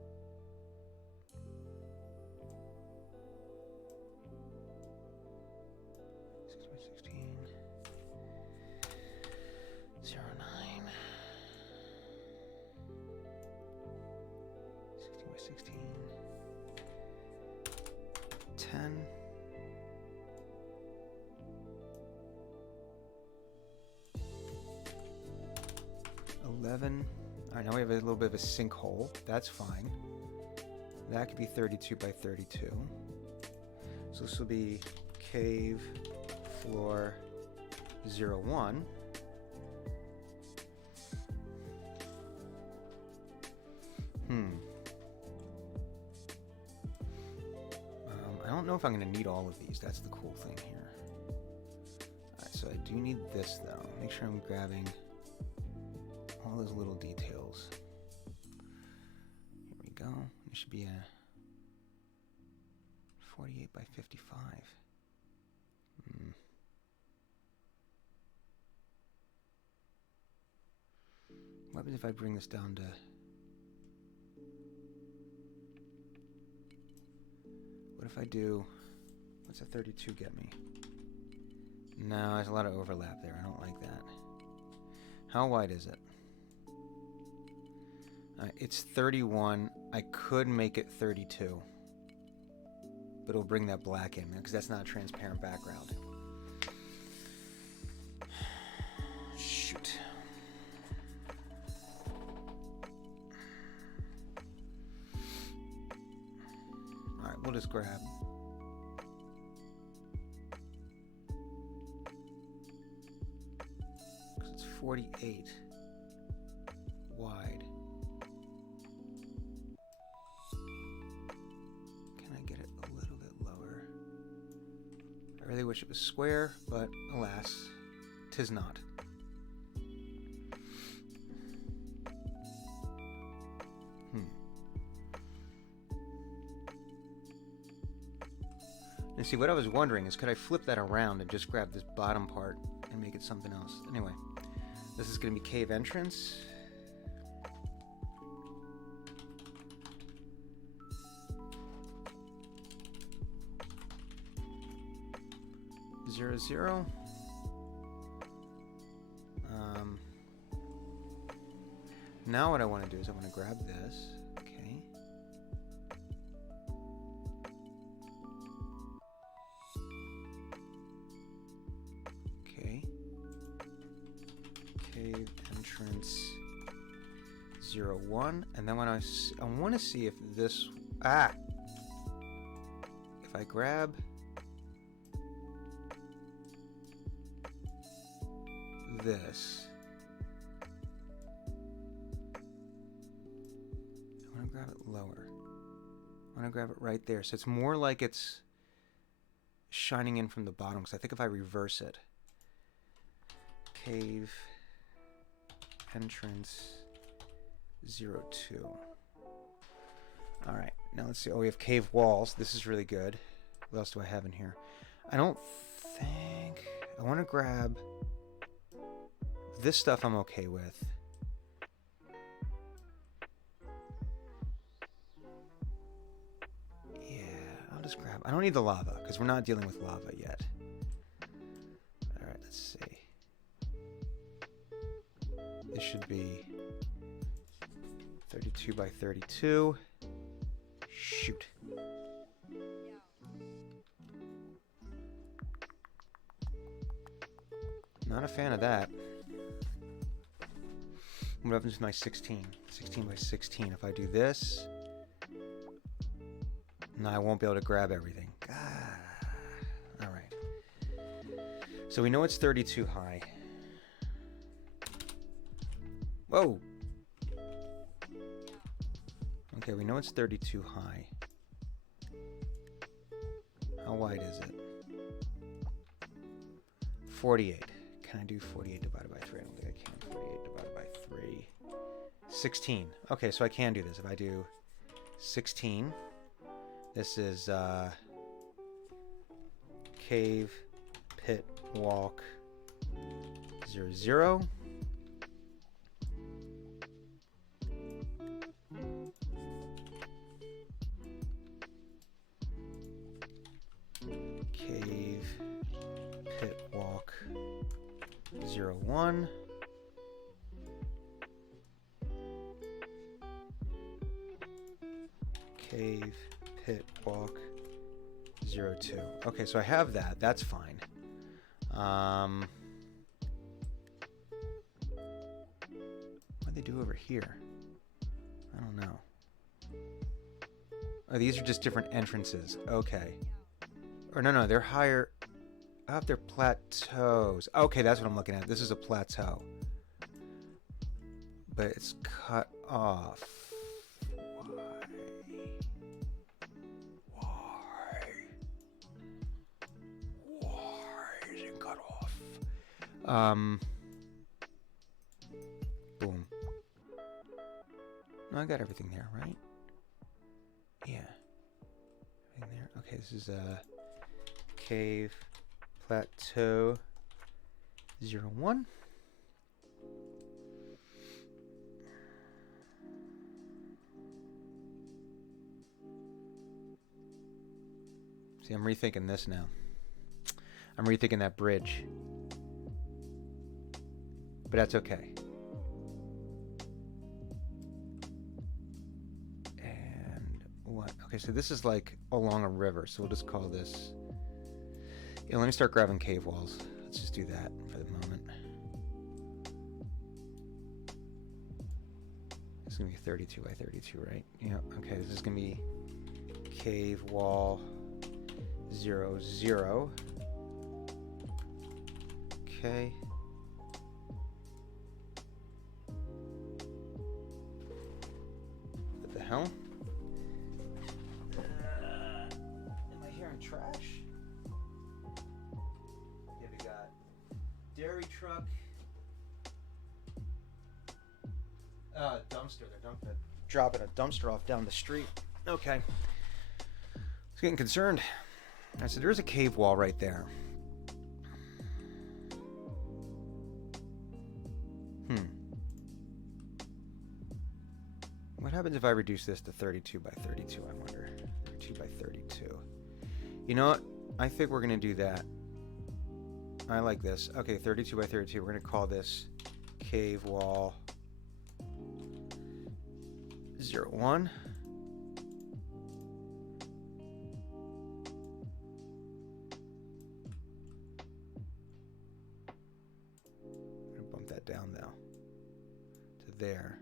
All right, now we have a little bit of a sinkhole. That's fine. That could be 32 by 32. So this will be cave floor 0, 1. I don't know if I'm going to need all of these. That's the cool thing here. All right, so I do need this, though. Make sure I'm grabbing all those little details. Here we go. There should be a 48 by 55. What happens if I bring this down to... What if I do... What's a 32 get me? No, there's a lot of overlap there. I don't like that. How wide is it? It's 31. I could make it 32. But it'll bring that black in, because that's not a transparent background. Shoot. Alright, we'll just grab. Because it's 48 wide. I really wish it was square, but alas, 'tis not. And see, what I was wondering is, could I flip that around and just grab this bottom part and make it something else? Anyway, this is going to be cave entrance. Zero, 0. Now what I want to do is I want to grab this. Okay. Okay. Cave entrance 0, 1. And then when I want to see if this... if I grab... this. I want to grab it lower. I want to grab it right there. So it's more like it's shining in from the bottom. Because I think if I reverse it. Cave entrance 0, 2. Alright, now let's see. Oh, we have cave walls. This is really good. What else do I have in here? I don't think... I want to grab... This stuff I'm okay with. Yeah, I'll just grab... I don't need the lava, because we're not dealing with lava yet. Alright, let's see. This should be 32 by 32. Shoot. Not a fan of that. What happens with my 16? 16 by 16. If I do this, No, I won't be able to grab everything. Ah. All right. So we know it's 32 high. Whoa. Okay, we know it's 32 high. How wide is it? 48. Can I do 48 divided by 3? I don't think I can. 48 divided by 3. 16. Okay, so I can do this. If I do 16, this is cave, pit, walk, 0, 0. Cave, pit, walk, 0, 1. Cave, pit, walk, 0, 2. Okay, so I have that. That's fine. What do they do over here? I don't know. Oh, these are just different entrances. Okay. Or no, they're higher. I have their plateaus. Okay, that's what I'm looking at. This is a plateau. But it's cut off. Why is it cut off? Boom. No, I got everything there, right? Yeah. Everything there. Okay, this is a cave, plateau, 0, 1. See, I'm rethinking this now. I'm rethinking that bridge. But that's okay. And what? Okay, so this is like along a river, so we'll just call this... Yeah, let me start grabbing cave walls. Let's just do that for the moment. It's going to be 32 by 32, right? Yeah, okay, this is going to be cave wall 0, 0. Okay. What the hell? Am I hearing trash? Yeah, we got dairy truck. Dumpster. They're dropping a dumpster off down the street. Okay. I was getting concerned. I said, there's a cave wall right there. What happens if I reduce this to 32 by 32, I wonder? 32 by 32. You know what? I think we're going to do that. I like this. Okay, 32 by 32. We're going to call this cave wall 0, 1. I'm going to bump that down, though, to there.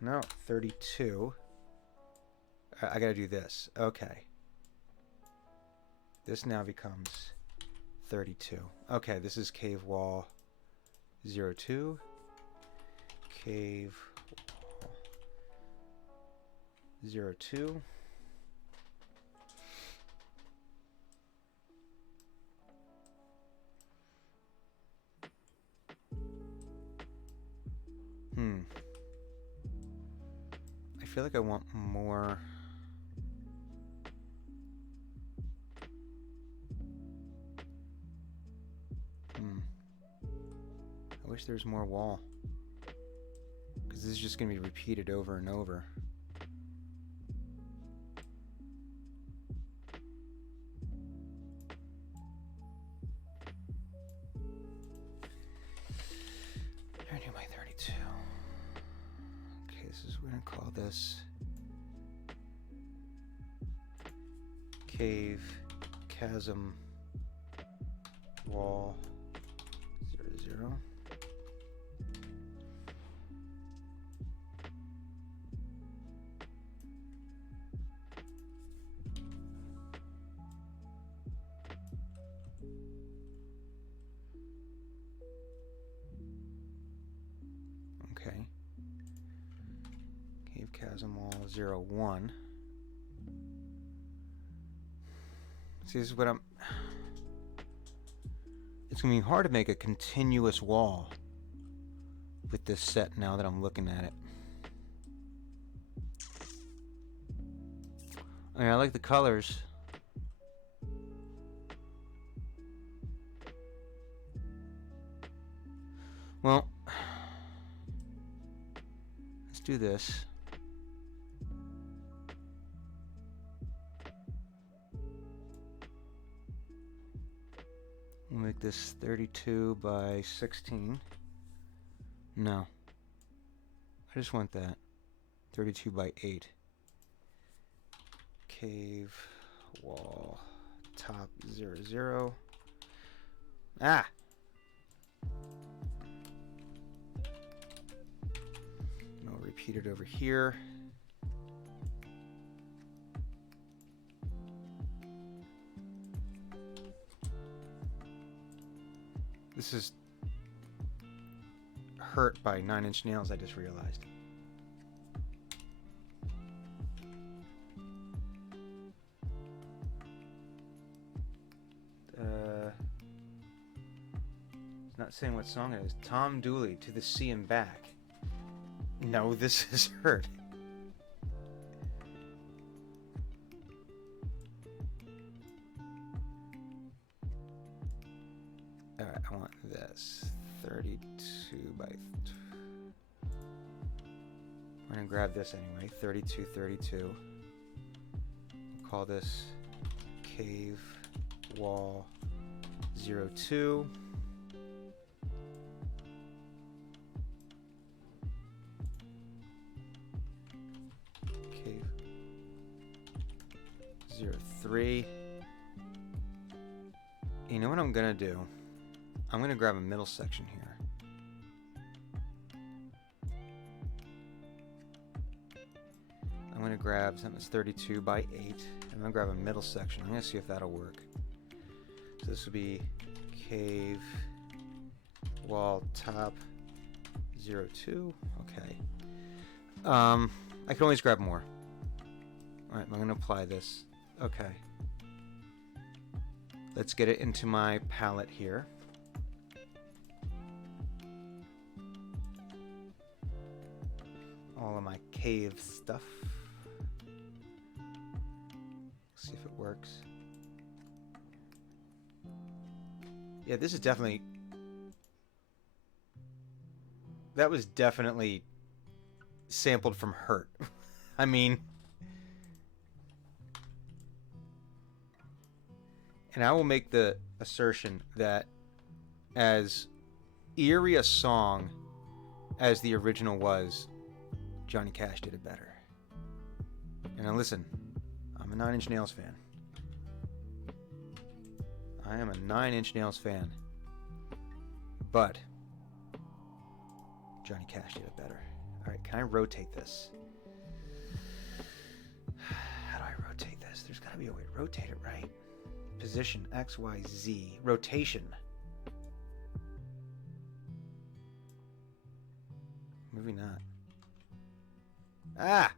No, 32. I gotta do this. Okay. This now becomes 32. Okay, this is cave wall 0, 2. Cave wall 0, 2. I feel like I want more. I wish there was more wall. Because this is just going to be repeated over and over. By 32. Okay, this is, we're going to call this cave, chasm, wall 0, 0. Okay. Cave chasm wall 0, 1. See, this is what I'm... It's going to be hard to make a continuous wall with this set now that I'm looking at it. I mean, I like the colors. Well, let's do this. We'll make this 32 by 16. No. I just want that. 32 by 8. Cave, wall, top 0, 0. Ah! And I'll repeat it over here. This is hurt by 9 Inch Nails, I just realized. It's not saying what song it is. Tom Dooley, To the Sea and Back. No, this is hurt. Alright, I want this. 32 by... We're going to grab this anyway. 32, 32. We'll call this Cave Wall 02. Cave 03. You know what I'm going to do? I'm going to grab a middle section here. I'm going to grab something that's 32 by 8. I'm going to grab a middle section. I'm going to see if that'll work. So this will be cave wall top 02. Okay. I can always grab more. Alright, I'm going to apply this. Okay. Let's get it into my palette here. All of my cave stuff. See if it works. Yeah, this is definitely... That was definitely sampled from Hurt. I mean... And I will make the assertion that as eerie a song as the original was, Johnny Cash did it better. And now listen, I'm a 9 Inch Nails fan. I am a 9 Inch Nails fan. But Johnny Cash did it better. Alright, can I rotate this? How do I rotate this? There's gotta be a way to rotate it, right? Position, X, Y, Z. Rotation. Maybe not. Ah!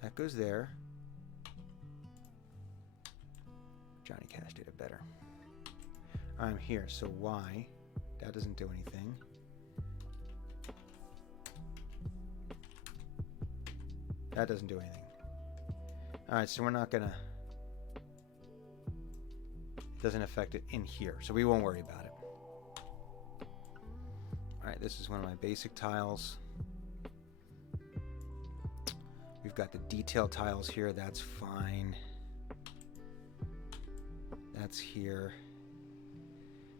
That goes there. Johnny Cash did it better. I'm here, so Y. That doesn't do anything. That doesn't do anything. Alright, so we're not gonna... Doesn't affect it in here, so we won't worry about it. Alright, this is one of my basic tiles. We've got the detail tiles here, that's fine. That's here.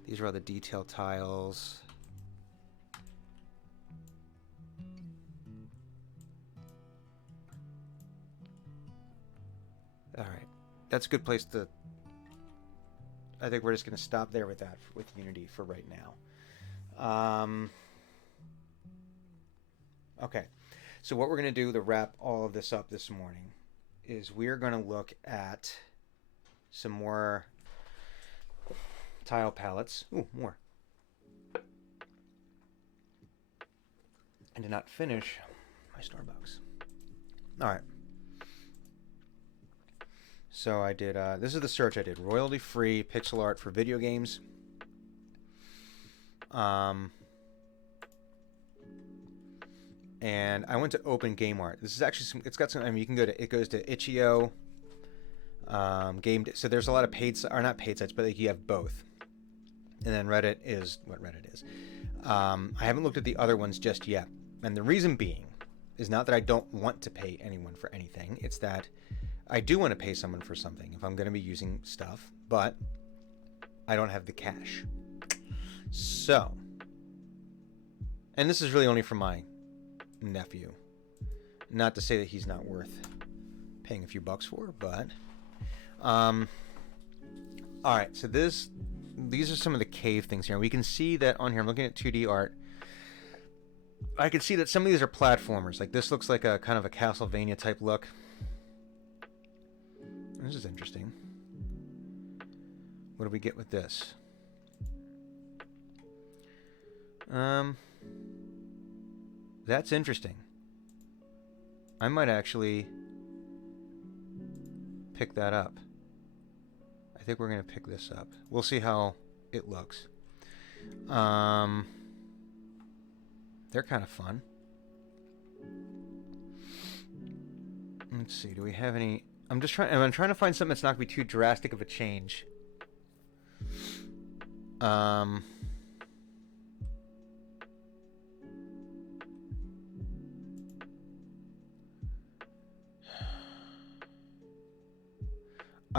These are all the detail tiles. Alright, that's a good place to... I think we're just going to stop there with that, with Unity for right now. Okay, so what we're going to do to wrap all of this up this morning is we're going to look at some more tile palettes. Ooh, more. I did not finish my Starbucks. All right. So I did, this is the search I did. Royalty-free pixel art for video games. And I went to Open Game Art. This is actually some, it's got some, I mean, you can go to, it goes to itch.io, so there's a lot of paid, or not paid sites, but like you have both. And then Reddit is what Reddit is. I haven't looked at the other ones just yet. And the reason being is not that I don't want to pay anyone for anything. It's that I do want to pay someone for something if I'm going to be using stuff, but I don't have the cash. So, and this is really only for my nephew. Not to say that he's not worth paying a few bucks for, but all right, so these are some of the cave things here. We can see that on here, I'm looking at 2D art. I can see that some of these are platformers. Like this looks like a kind of a Castlevania type look. This is interesting. What do we get with this? That's interesting. I might actually pick that up. I think we're going to pick this up. We'll see how it looks. They're kind of fun. Let's see. Do we have any... I'm trying to find something that's not going to be too drastic of a change. I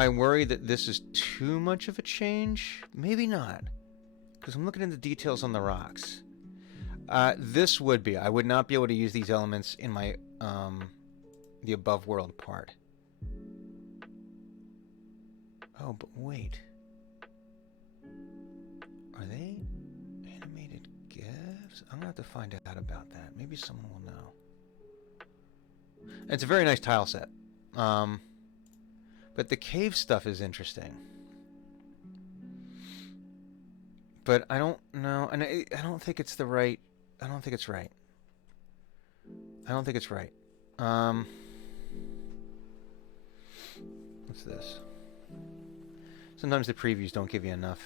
worry that this is too much of a change. Maybe not. Because I'm looking at the details on the rocks. This would be. I would not be able to use these elements in my the above world part. Oh, but wait. Are they animated GIFs? I'm gonna have to find out about that. Maybe someone will know. It's a very nice tile set. But the cave stuff is interesting. But I don't know, and I don't think it's the right. I don't think it's right. I don't think it's right. What's this? Sometimes the previews don't give you enough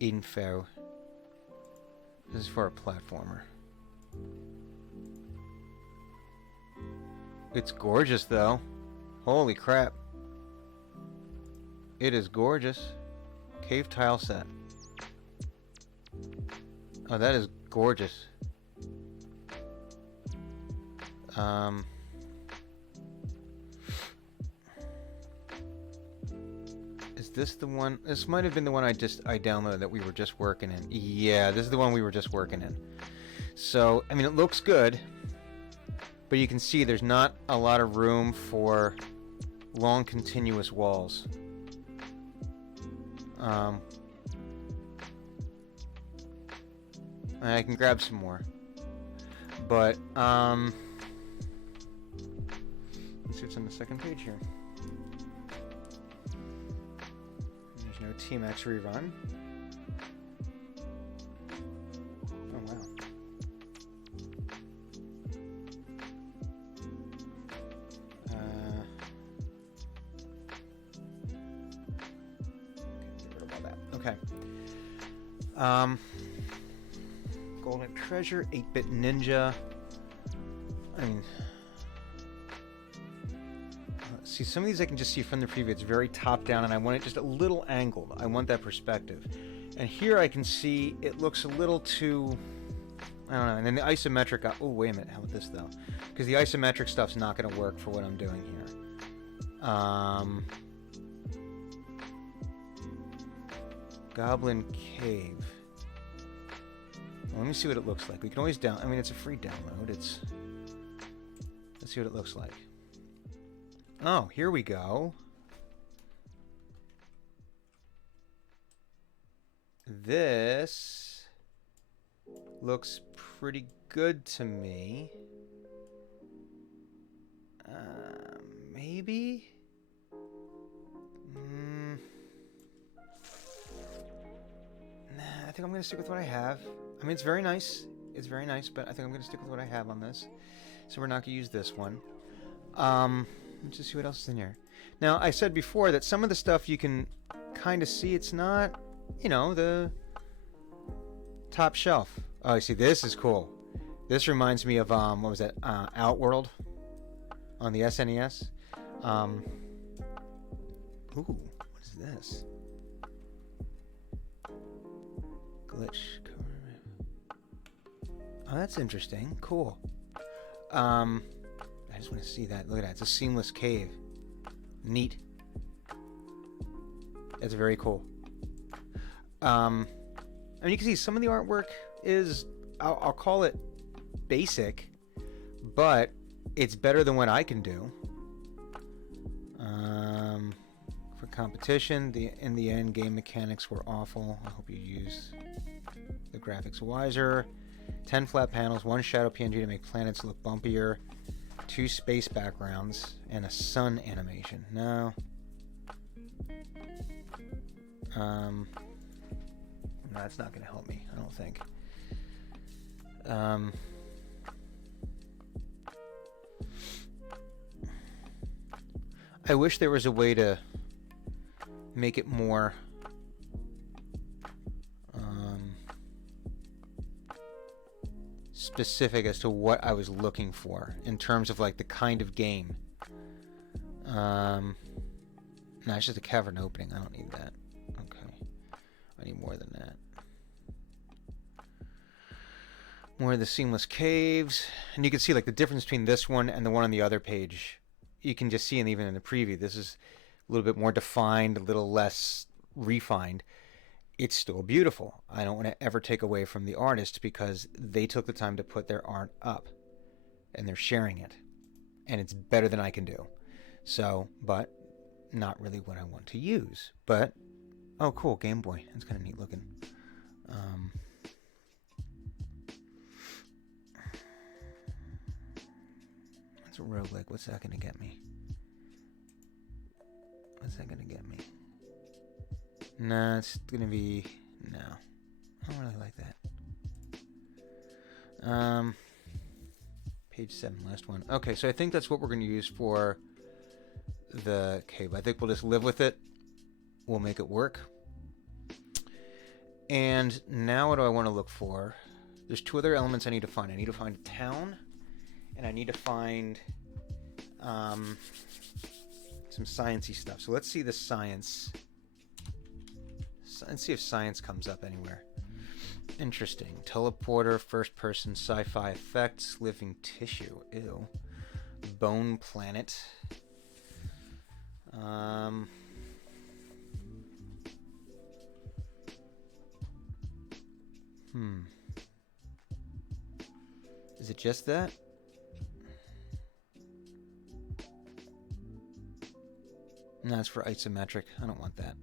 info. This is for a platformer. It's gorgeous, though. Holy crap. It is gorgeous. Cave tile set. Oh, that is gorgeous. Is this the one? This might have been the one I downloaded that we were just working in. Yeah, this is the one we were just working in. So, I mean, it looks good, but you can see there's not a lot of room for long continuous walls. I can grab some more, but let's see what's on the second page here. There's no Team X rerun. Oh wow. Get rid of all that. Okay. Golden Treasure, 8-Bit Ninja. I mean, see, some of these I can just see from the preview. It's very top down, and I want it just a little angled. I want that perspective. And here I can see it looks a little too, I don't know. And then the isometric, oh, wait a minute. How about this, though? Because the isometric stuff's not going to work for what I'm doing here. Goblin Cave. Well, let me see what it looks like. We can always I mean, it's a free download. Let's see what it looks like. Oh, here we go. this looks pretty good to me. Maybe? Nah, I think I'm going to stick with what I have. I mean, it's very nice. It's very nice, but I think I'm going to stick with what I have on this. So we're not going to use this one. Let's just see what else is in here. Now, I said before that some of the stuff you can kind of see. It's not, you know, the top shelf. Oh, you see, this is cool. This reminds me of, what was that? Outworld on the SNES. Ooh, what is this? Glitch. Oh, that's interesting. Cool. I just want to see that. Look at that. It's a seamless cave. Neat. That's very cool. I mean, you can see some of the artwork is, I'll call it basic, but it's better than what I can do. For competition, in the end, game mechanics were awful. I hope you use the graphics wiser. 10 flat panels, 1 shadow PNG to make planets look bumpier, 2 space backgrounds, and a sun animation. No. No, that's not going to help me, I don't think. I wish there was a way to make it more specific as to what I was looking for in terms of like the kind of game. No, it's just a cavern opening. I don't need that. Okay, I need more than that. More of the seamless caves, and you can see like the difference between this one and the one on the other page. You can just see, and even in the preview, this is a little bit more defined, a little less refined. It's still beautiful. I don't want to ever take away from the artist because they took the time to put their art up and they're sharing it, and it's better than I can do. So, but not really what I want to use. But oh, cool, Game Boy. That's kind of neat looking. What's a roguelike? What's that going to get me? What's that going to get me? Nah, it's going to be... No. I don't really like that. Page 7, last one. Okay, so I think that's what we're going to use for the cave. I think we'll just live with it. We'll make it work. And now what do I want to look for? There's 2 other elements I need to find. I need to find a town, and I need to find some sciencey stuff. So let's see the science. Let's see if science comes up anywhere. Interesting. Teleporter, first person, sci-fi effects, living tissue. Ew. Bone planet. Is it just that? No, it's for isometric. I don't want that.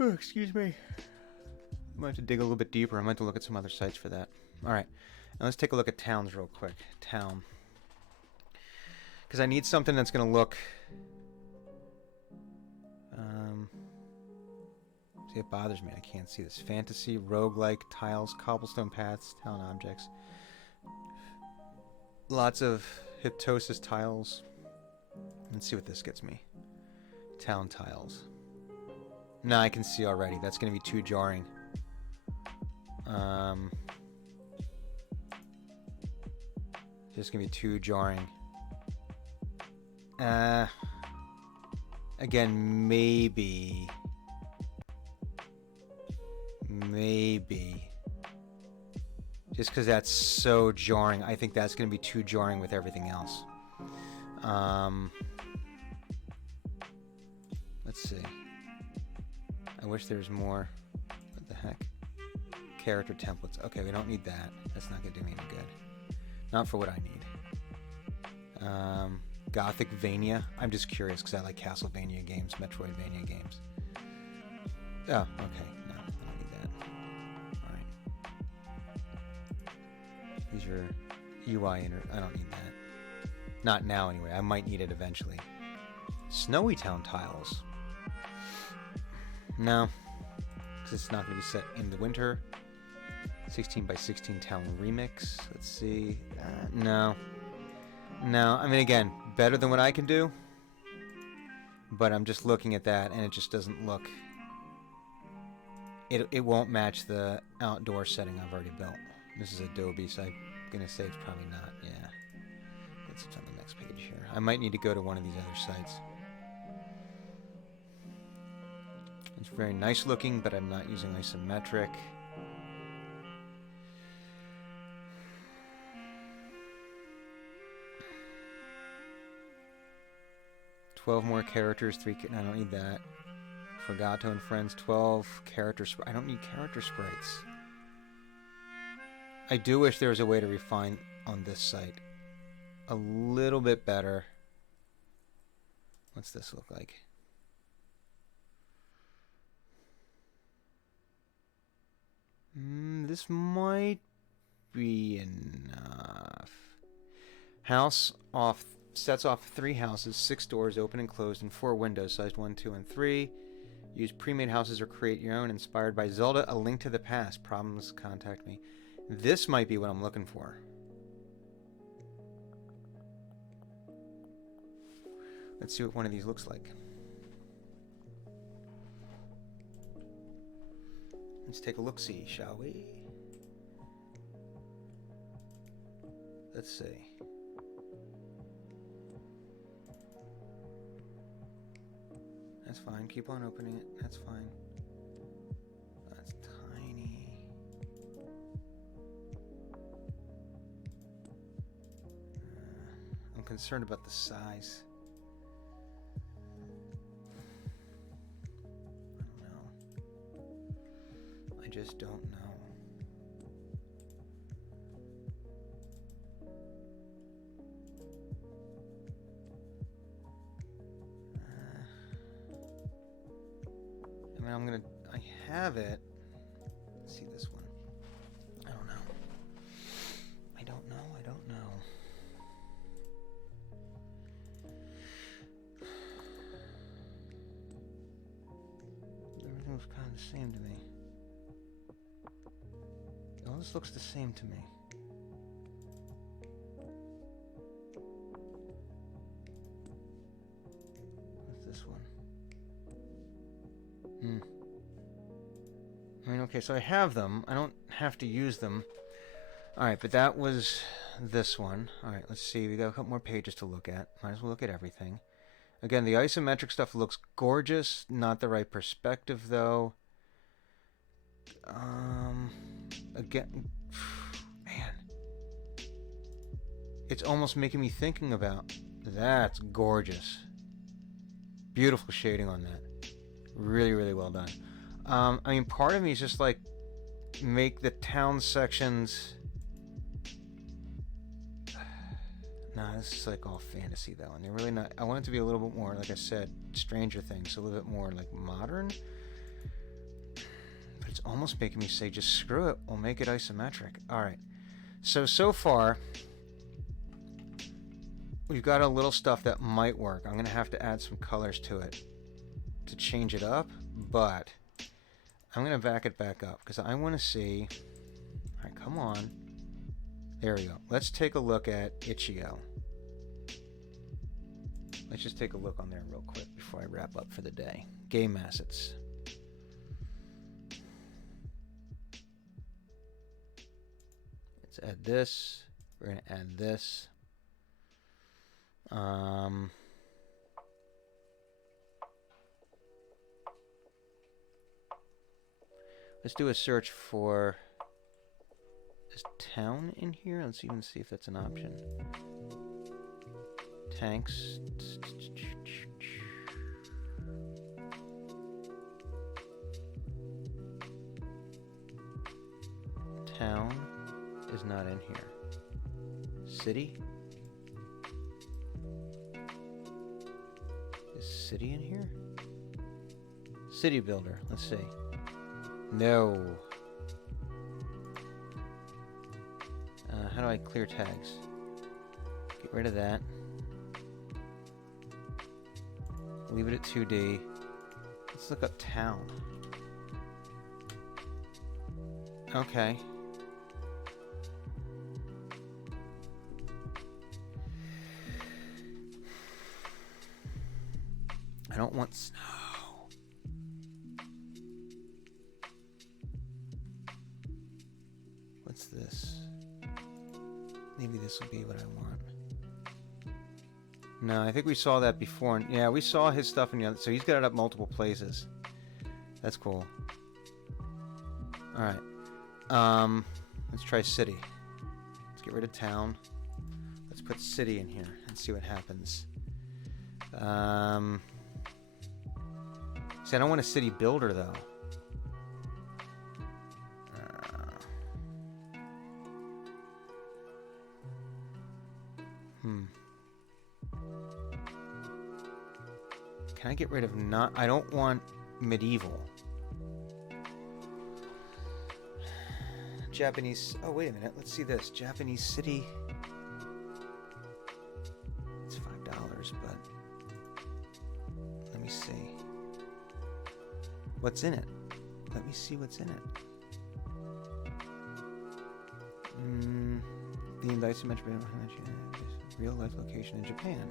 Oh, excuse me. I might have to dig a little bit deeper. I might have to look at some other sites for that. Alright, now let's take a look at towns real quick. Town. Because I need something that's going to look... see, it bothers me. I can't see this. Fantasy, roguelike, tiles, cobblestone paths, town objects. Lots of Hyptosis tiles. Let's see what this gets me. Town tiles. No, I can see already. That's going to be too jarring. Just going to be too jarring. Again, maybe. Just because that's so jarring. I think that's going to be too jarring with everything else. Let's see. I wish there was more. What the heck? Character templates. Okay, we don't need that. That's not going to do me any good. Not for what I need. Gothicvania. I'm just curious because I like Castlevania games, Metroidvania games. Oh, okay. No, I don't need that. Alright. These are UI I don't need that. Not now, anyway. I might need it eventually. Snowy Town tiles. No. Because it's not going to be set in the winter. 16 by 16 town remix. Let's see. No. No. I mean, again, better than what I can do. But I'm just looking at that, and it just doesn't look... It won't match the outdoor setting I've already built. This is Adobe, so I'm going to say it's probably not. Yeah. Let's see what's on the next page here. I might need to go to one of these other sites. It's very nice looking, but I'm not using isometric. $12 more characters, I don't need that. Forgato and Friends, 12 character I don't need character sprites. I do wish there was a way to refine on this site a little bit better. What's this look like? This might be enough. House off sets off 3 houses, 6 doors open and closed, and 4 windows sized 1, 2, and 3. Use pre-made houses or create your own, inspired by Zelda: A Link to the Past. Problems, contact me. This might be what I'm looking for. Let's see what one of these looks like. Let's take a look-see, shall we? Let's see. That's fine. Keep on opening it. That's fine. That's tiny. I'm concerned about the size. I don't know. I just don't know. I have it. Let's see this one. I don't know. I don't know. Everything looks kind of the same to me. All this looks the same to me. What's this one? I mean, okay, so I have them. I don't have to use them. Alright, but that was this one. Alright, let's see. We got a couple more pages to look at. Might as well look at everything. Again, the isometric stuff looks gorgeous. Not the right perspective, though. Again, man. It's almost making me thinking about... That's gorgeous. Beautiful shading on that. Really, really well done. I mean, part of me is just like, make the town sections... Nah, this is like all fantasy though, and they're really not... I want it to be a little bit more, like I said, Stranger Things, a little bit more like modern. But it's almost making me say, just screw it, we'll make it isometric. Alright, so far, we've got a little stuff that might work. I'm going to have to add some colors to it to change it up, but... I'm going to back it back up because I want to see... Alright, come on. There we go. Let's take a look at Itch.io. Let's just take a look on there real quick before I wrap up for the day. Game assets. Let's add this. We're going to add this. Let's do a search for this town in here. Let's even see if that's an option. Tanks. Town is not in here. city? Is city in here? City builder. Let's see. No. How do I clear tags? Get rid of that. Leave it at 2D. Let's look up town. Okay. I don't want snow. What's this? Maybe this will be what I want. No, I think we saw that before. Yeah, we saw his stuff in the other. So he's got it up multiple places. That's cool. All right. Let's try city. Let's get rid of town. Let's put city in here and see what happens. See, I don't want a city builder though. Can I get rid of not? I don't want medieval. Japanese. Oh, wait a minute. Let's see this. Japanese city. It's $5, but let me see. What's in it? Let me see what's in it. Themed isometric real life location in Japan.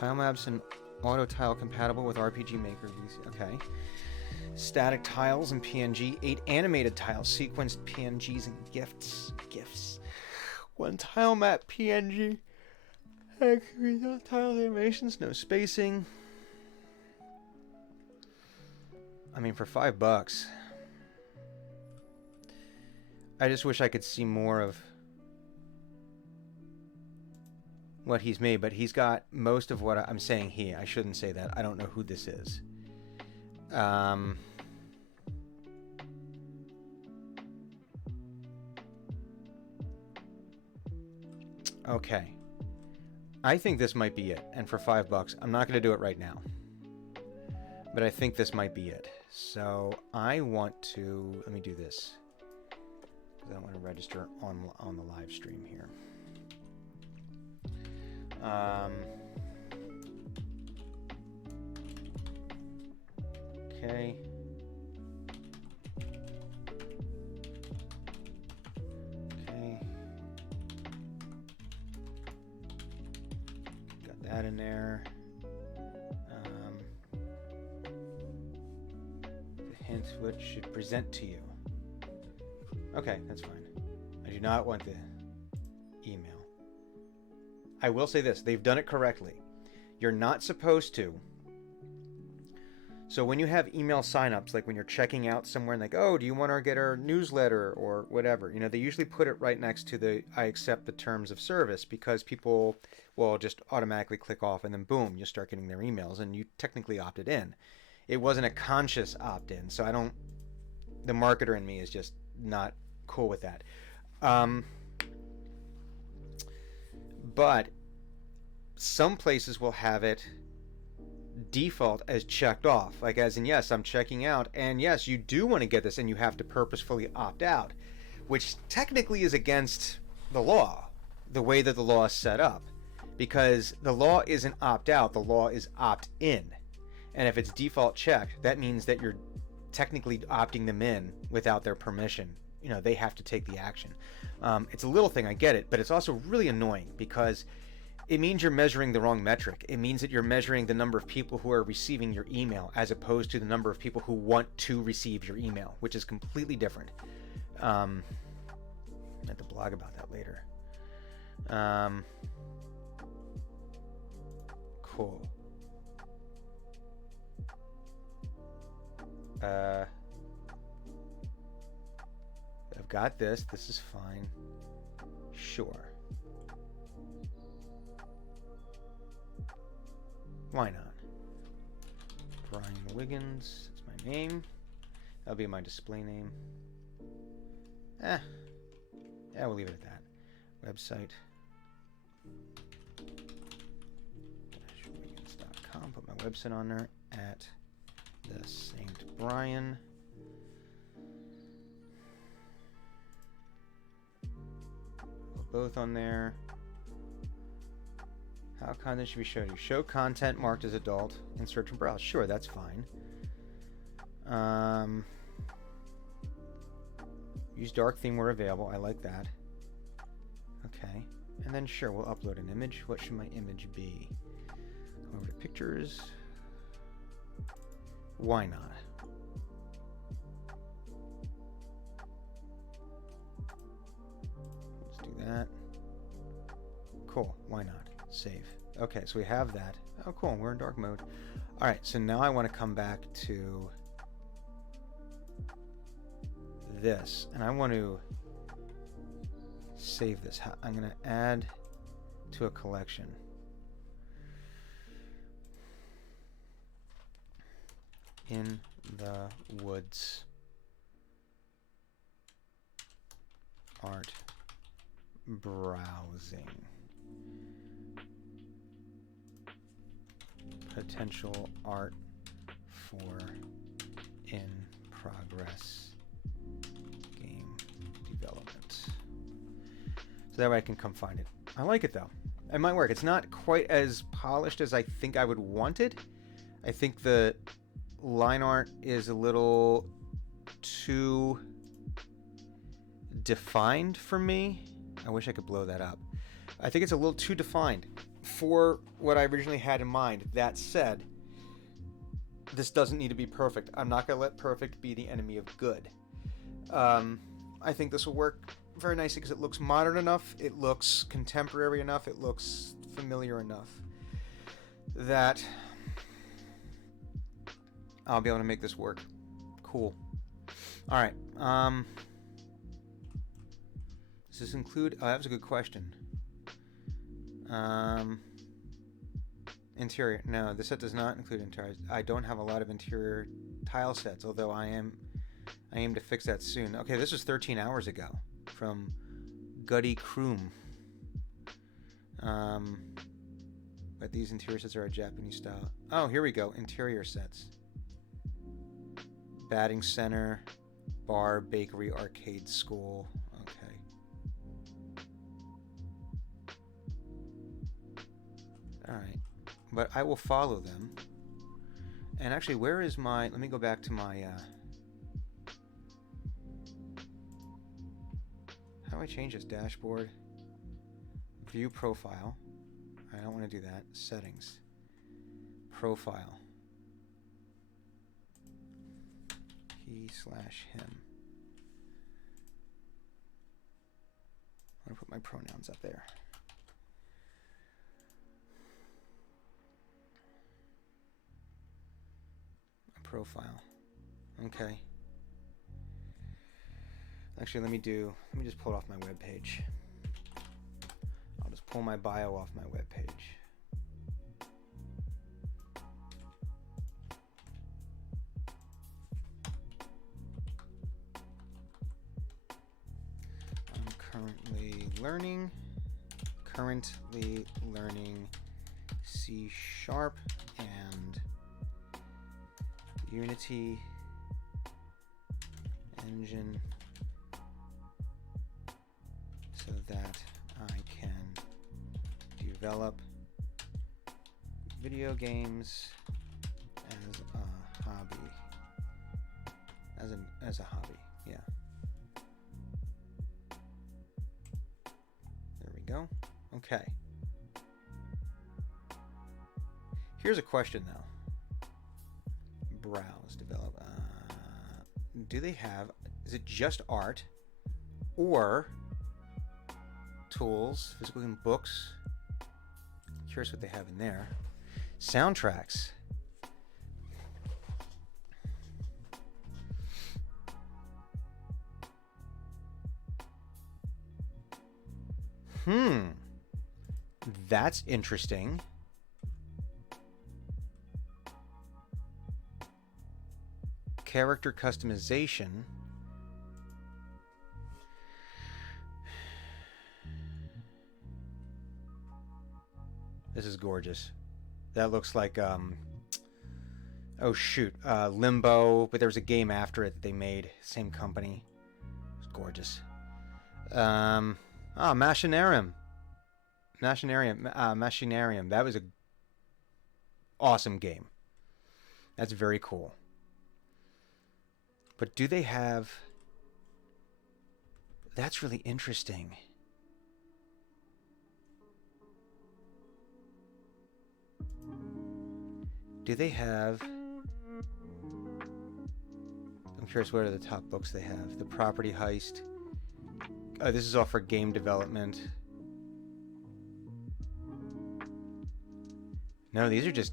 Tile maps and auto tile compatible with RPG Maker. Okay. Static tiles and PNG. 8 animated tiles, sequenced PNGs and gifts. 1 tile map PNG. Tile animations, no spacing. I mean, for $5. I just wish I could see more of what he's made, but he's got most of what I'm saying here. I shouldn't say that. I don't know who this is. Okay. I think this might be it. And for $5, I'm not going to do it right now. But I think this might be it. So I want to, let me do this. Because I don't want to register on the live stream here. Okay. Okay. Got that in there. The hint what should present to you. Okay, that's fine. I do not want the email. I will say this, they've done it correctly. You're not supposed to. So when you have email signups, like when you're checking out somewhere and like, oh, do you want to get our newsletter or whatever? You know, they usually put it right next to the I accept the terms of service because people will just automatically click off and then boom, you start getting their emails and you technically opted in. It wasn't a conscious opt-in, so I don't, the marketer in me is just not cool with that. But some places will have it default as checked off, like as in, yes, I'm checking out, and yes, you do want to get this, and you have to purposefully opt out, which technically is against the law, the way that the law is set up, because the law isn't opt out, the law is opt in, and if it's default checked, that means that you're technically opting them in without their permission. You know, they have to take the action. It's a little thing, I get it, but it's also really annoying because it means you're measuring the wrong metric. It means that you're measuring the number of people who are receiving your email as opposed to the number of people who want to receive your email, which is completely different. I have to blog about that later. Cool. I've got this. This is fine. Sure. Why not? Brian Wiggins. That's my name. That'll be my display name. Yeah, we'll leave it at that. Website. Wiggins.com. Put my website on there at the St. Brian. Put both on there. How content should be shown? You show content marked as adult in search and browse. Sure, that's fine. Use dark theme where available. I like that. Okay. And then sure, we'll upload an image. What should my image be? Go over to pictures. Why not? Let's do that. Cool. Why not? Save. Okay, so we have that. Oh, cool. We're in dark mode. All right, so now I want to come back to this, and I want to save this. I'm going to add to a collection. In the woods. Art browsing. Potential art for in progress game development. So that way I can come find it. I like it though. It might work. It's not quite as polished as I think I would want it. I think the line art is a little too defined for me. I wish I could blow that up. I think it's a little too defined for what I originally had in mind. That said, this doesn't need to be perfect. I'm not going to let perfect be the enemy of good. I think this will work very nicely because it looks modern enough, it looks contemporary enough, it looks familiar enough that I'll be able to make this work. Cool. All right. Does this include... Oh, that was a good question. Interior. No, this set does not include interior. I don't have a lot of interior tile sets, although I aim to fix that soon. Okay, this was 13 hours ago from Gutty Kroom. But these interior sets are a Japanese style. Oh, here we go. Interior sets. Batting center, bar, bakery, arcade, school. Okay. All right. But I will follow them. And actually, where is my... Let me go back to my... How do I change this? Dashboard. View profile. I don't want to do that. Settings. Profile. He/him. I'm going to put my pronouns up there. A profile. Okay. Actually, let me just pull it off my web page. I'll just pull my bio off my web page. Currently learning C# and Unity Engine so that I can develop video games as a hobby. As a hobby, yeah. There we go. Okay. Here's a question though. Browse, develop. Do they have? Is it just art, or tools, physical and books? Curious what they have in there. Soundtracks. That's interesting. character customization. This is gorgeous. That looks like, oh shoot, Limbo, but there was a game after it that they made. Same company. It's gorgeous. Machinarium. Machinarium. That was a awesome game. That's very cool. But do they have... That's really interesting. Do they have... I'm curious, what are the top books they have? The Property Heist. Oh, this is all for game development. No, these are just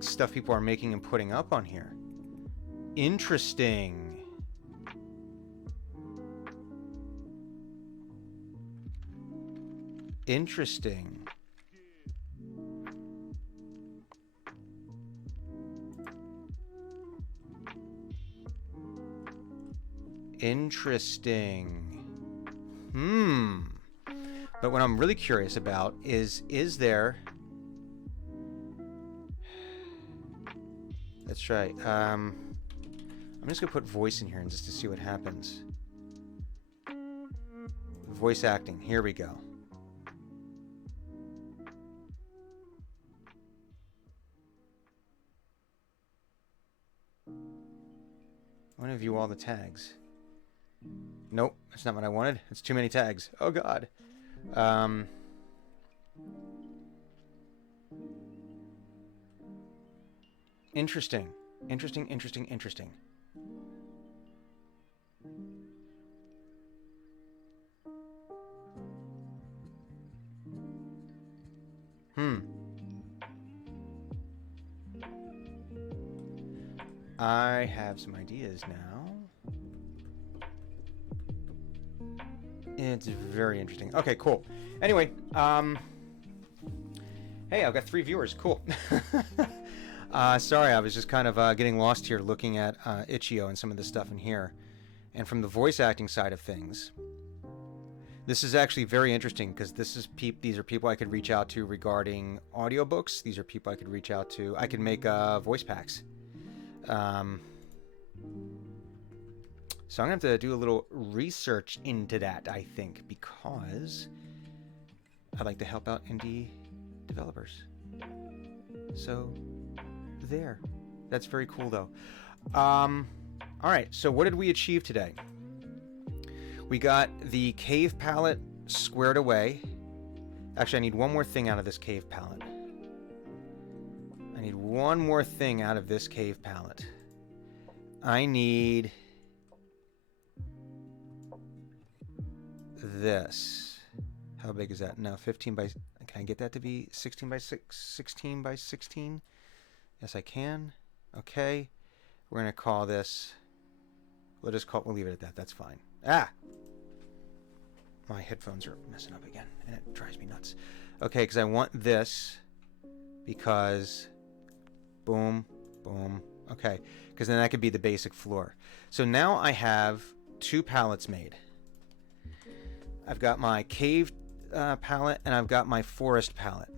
stuff people are making and putting up on here. Interesting. Interesting. Interesting. But what I'm really curious about is there... That's right. I'm just gonna put voice in here and just to see what happens. Voice acting. Here we go. I want to view all the tags. Nope, that's not what I wanted. It's too many tags. Oh god. Interesting. Interesting. I have some ideas now. It's very interesting. Okay, cool. Anyway, hey, I've got 3 viewers. Cool. Sorry, I was just kind of getting lost here looking at Itch.io and some of the stuff in here. And from the voice acting side of things, this is actually very interesting because these are people I could reach out to regarding audiobooks. These are people I could reach out to. I could make voice packs. So I'm going to have to do a little research into that, I think, because I'd like to help out indie developers. So there. That's very cool, though. All right, so what did we achieve today? We got the cave palette squared away. Actually, I need one more thing out of this cave palette. I need one more thing out of this cave palette. I need this. How big is that? No, 15 by... Can I get that to be 16 by 16 by 16? Yes, I can. Okay. We're going to call this... We'll leave it at that. That's fine. Ah! My headphones are messing up again, and it drives me nuts. Okay, because I want this, because... Boom, boom. Okay, because then that could be the basic floor. So now I have 2 palettes made. I've got my cave palette, and I've got my forest palette.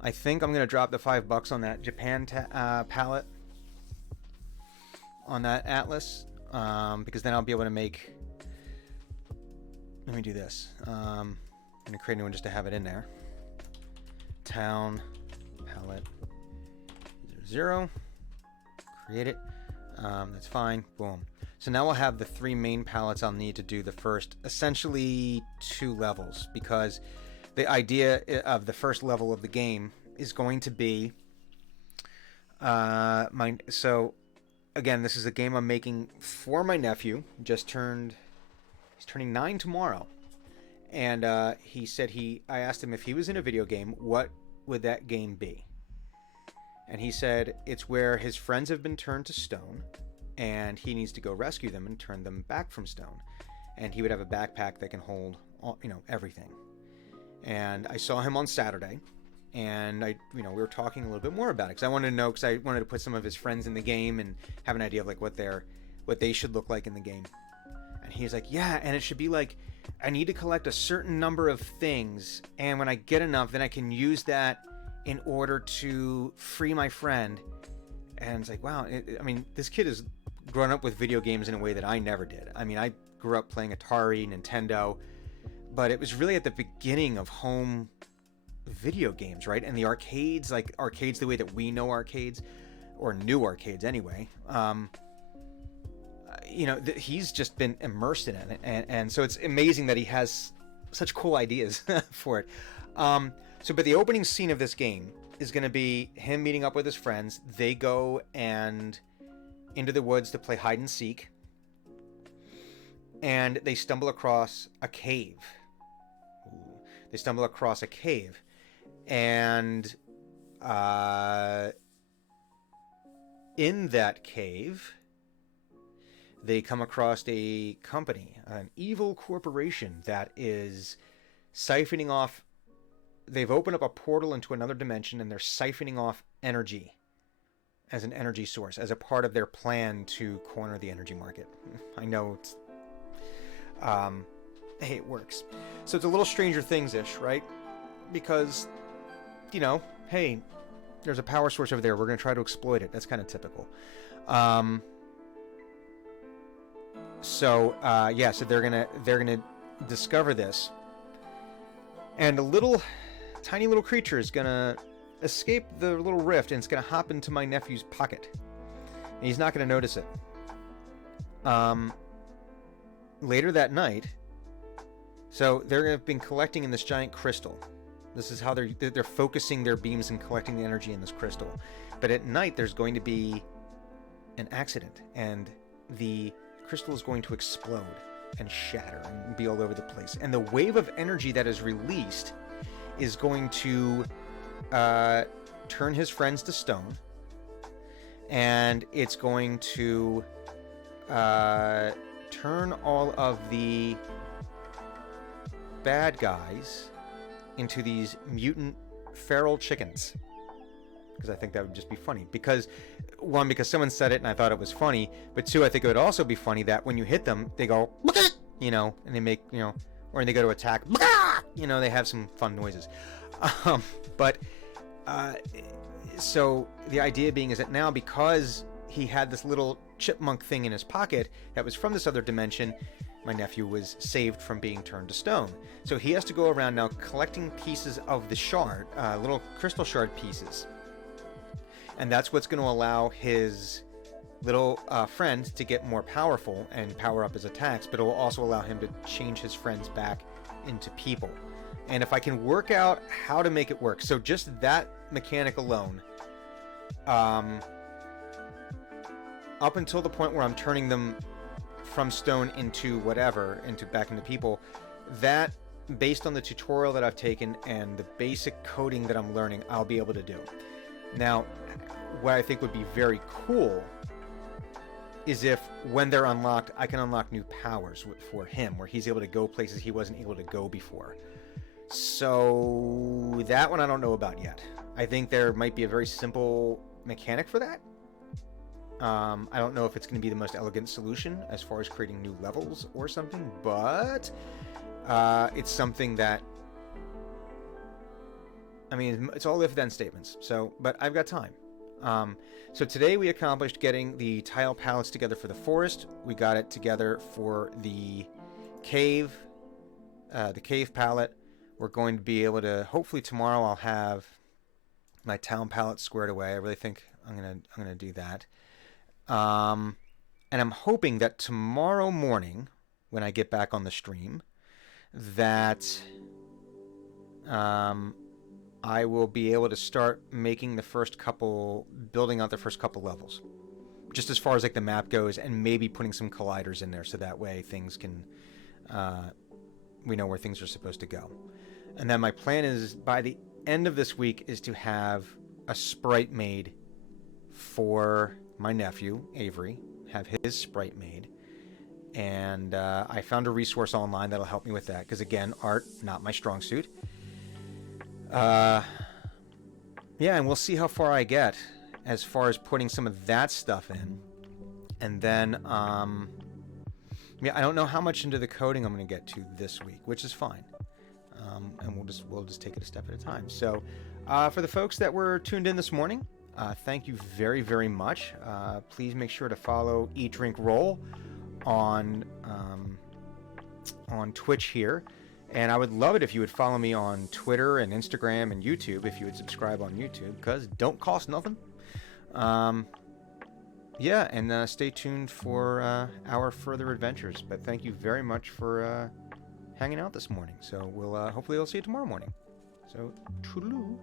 I think I'm going to drop the $5 on that Japan palette, on that Atlas, because then I'll be able to make... Let me do this. I'm going to create a new one just to have it in there. Town palette 0. Create it. That's fine. Boom. So now we'll have the 3 main palettes I'll need to do the first, essentially 2 levels, because the idea of the first level of the game is going to be so again, this is a game I'm making for my nephew. He's turning 9 tomorrow, and he said I asked him if he was in a video game, what would that game be? And he said it's where his friends have been turned to stone, and he needs to go rescue them and turn them back from stone. And he would have a backpack that can hold, everything. And I saw him on Saturday, and we were talking a little bit more about it because I wanted to know, because I wanted to put some of his friends in the game and have an idea of like what they should look like in the game. And he's like, yeah, and it should be like, I need to collect a certain number of things, and when I get enough, then I can use that in order to free my friend. And it's like, wow, this kid has grown up with video games in a way that I never did. I mean, I grew up playing Atari, Nintendo, but it was really at the beginning of home video games, right? And the arcades, like arcades the way that we know arcades, or new arcades anyway, he's just been immersed in it, and so it's amazing that he has such cool ideas for it. But the opening scene of this game is going to be him meeting up with his friends. They go into the woods to play hide and seek, and they stumble across a cave. And in that cave, they come across a company, an evil corporation that is siphoning off. They've opened up a portal into another dimension, and they're siphoning off energy as an energy source, as a part of their plan to corner the energy market. I know it's... hey, it works. So it's a little Stranger Things-ish, right? Because, hey, there's a power source over there. We're going to try to exploit it. That's kind of typical. So they're gonna discover this, and a tiny little creature is gonna escape the little rift, and it's gonna hop into my nephew's pocket, and he's not gonna notice it. Later that night, so they've been collecting in this giant crystal. This is how they're focusing their beams and collecting the energy in this crystal. But at night, there's going to be an accident, and the crystal is going to explode and shatter and be all over the place. And the wave of energy that is released is going to turn his friends to stone, and it's going to turn all of the bad guys into these mutant feral chickens. Because I think that would just be funny. Because someone said it and I thought it was funny, but two, I think it would also be funny that when you hit them, they go, and they make, or when they go to attack, they have some fun noises. So the idea being is that now, because he had this little chipmunk thing in his pocket that was from this other dimension, my nephew was saved from being turned to stone. So he has to go around now collecting pieces of the shard, little crystal shard pieces. And that's what's going to allow his little friend to get more powerful and power up his attacks, but it will also allow him to change his friends back into people. And if I can work out how to make it work, so just that mechanic alone, up until the point where I'm turning them from stone into whatever, back into people, that, based on the tutorial that I've taken and the basic coding that I'm learning, I'll be able to do. Now, what I think would be very cool is if, when they're unlocked, I can unlock new powers for him, where he's able to go places he wasn't able to go before. So that one I don't know about yet. I think there might be a very simple mechanic for that. I don't know if it's going to be the most elegant solution as far as creating new levels or something, but it's something that, it's all if-then statements. So, but I've got time. So today we accomplished getting the tile palettes together for the forest. We got it together for the cave palette. We're going to be able to, hopefully tomorrow I'll have my town palette squared away. I really think I'm gonna do that. And I'm hoping that tomorrow morning, when I get back on the stream, that I will be able to start making building out the first couple levels, just as far as like the map goes, and maybe putting some colliders in there so that way things can, we know where things are supposed to go. And then my plan is, by the end of this week, is to have a sprite made for my nephew, Avery, have his sprite made. And I found a resource online that'll help me with that, because again, art, not my strong suit. Yeah, and we'll see how far I get as far as putting some of that stuff in. And then, yeah, I don't know how much into the coding I'm going to get to this week, which is fine. And we'll just take it a step at a time. So, for the folks that were tuned in this morning, thank you very, very much. Please make sure to follow Eat Drink Roll on Twitch here. And I would love it if you would follow me on Twitter and Instagram and YouTube, if you would subscribe on YouTube, because it don't cost nothing. Yeah, and stay tuned for our further adventures. But thank you very much for hanging out this morning. So we'll hopefully I'll see you tomorrow morning. So toodaloo.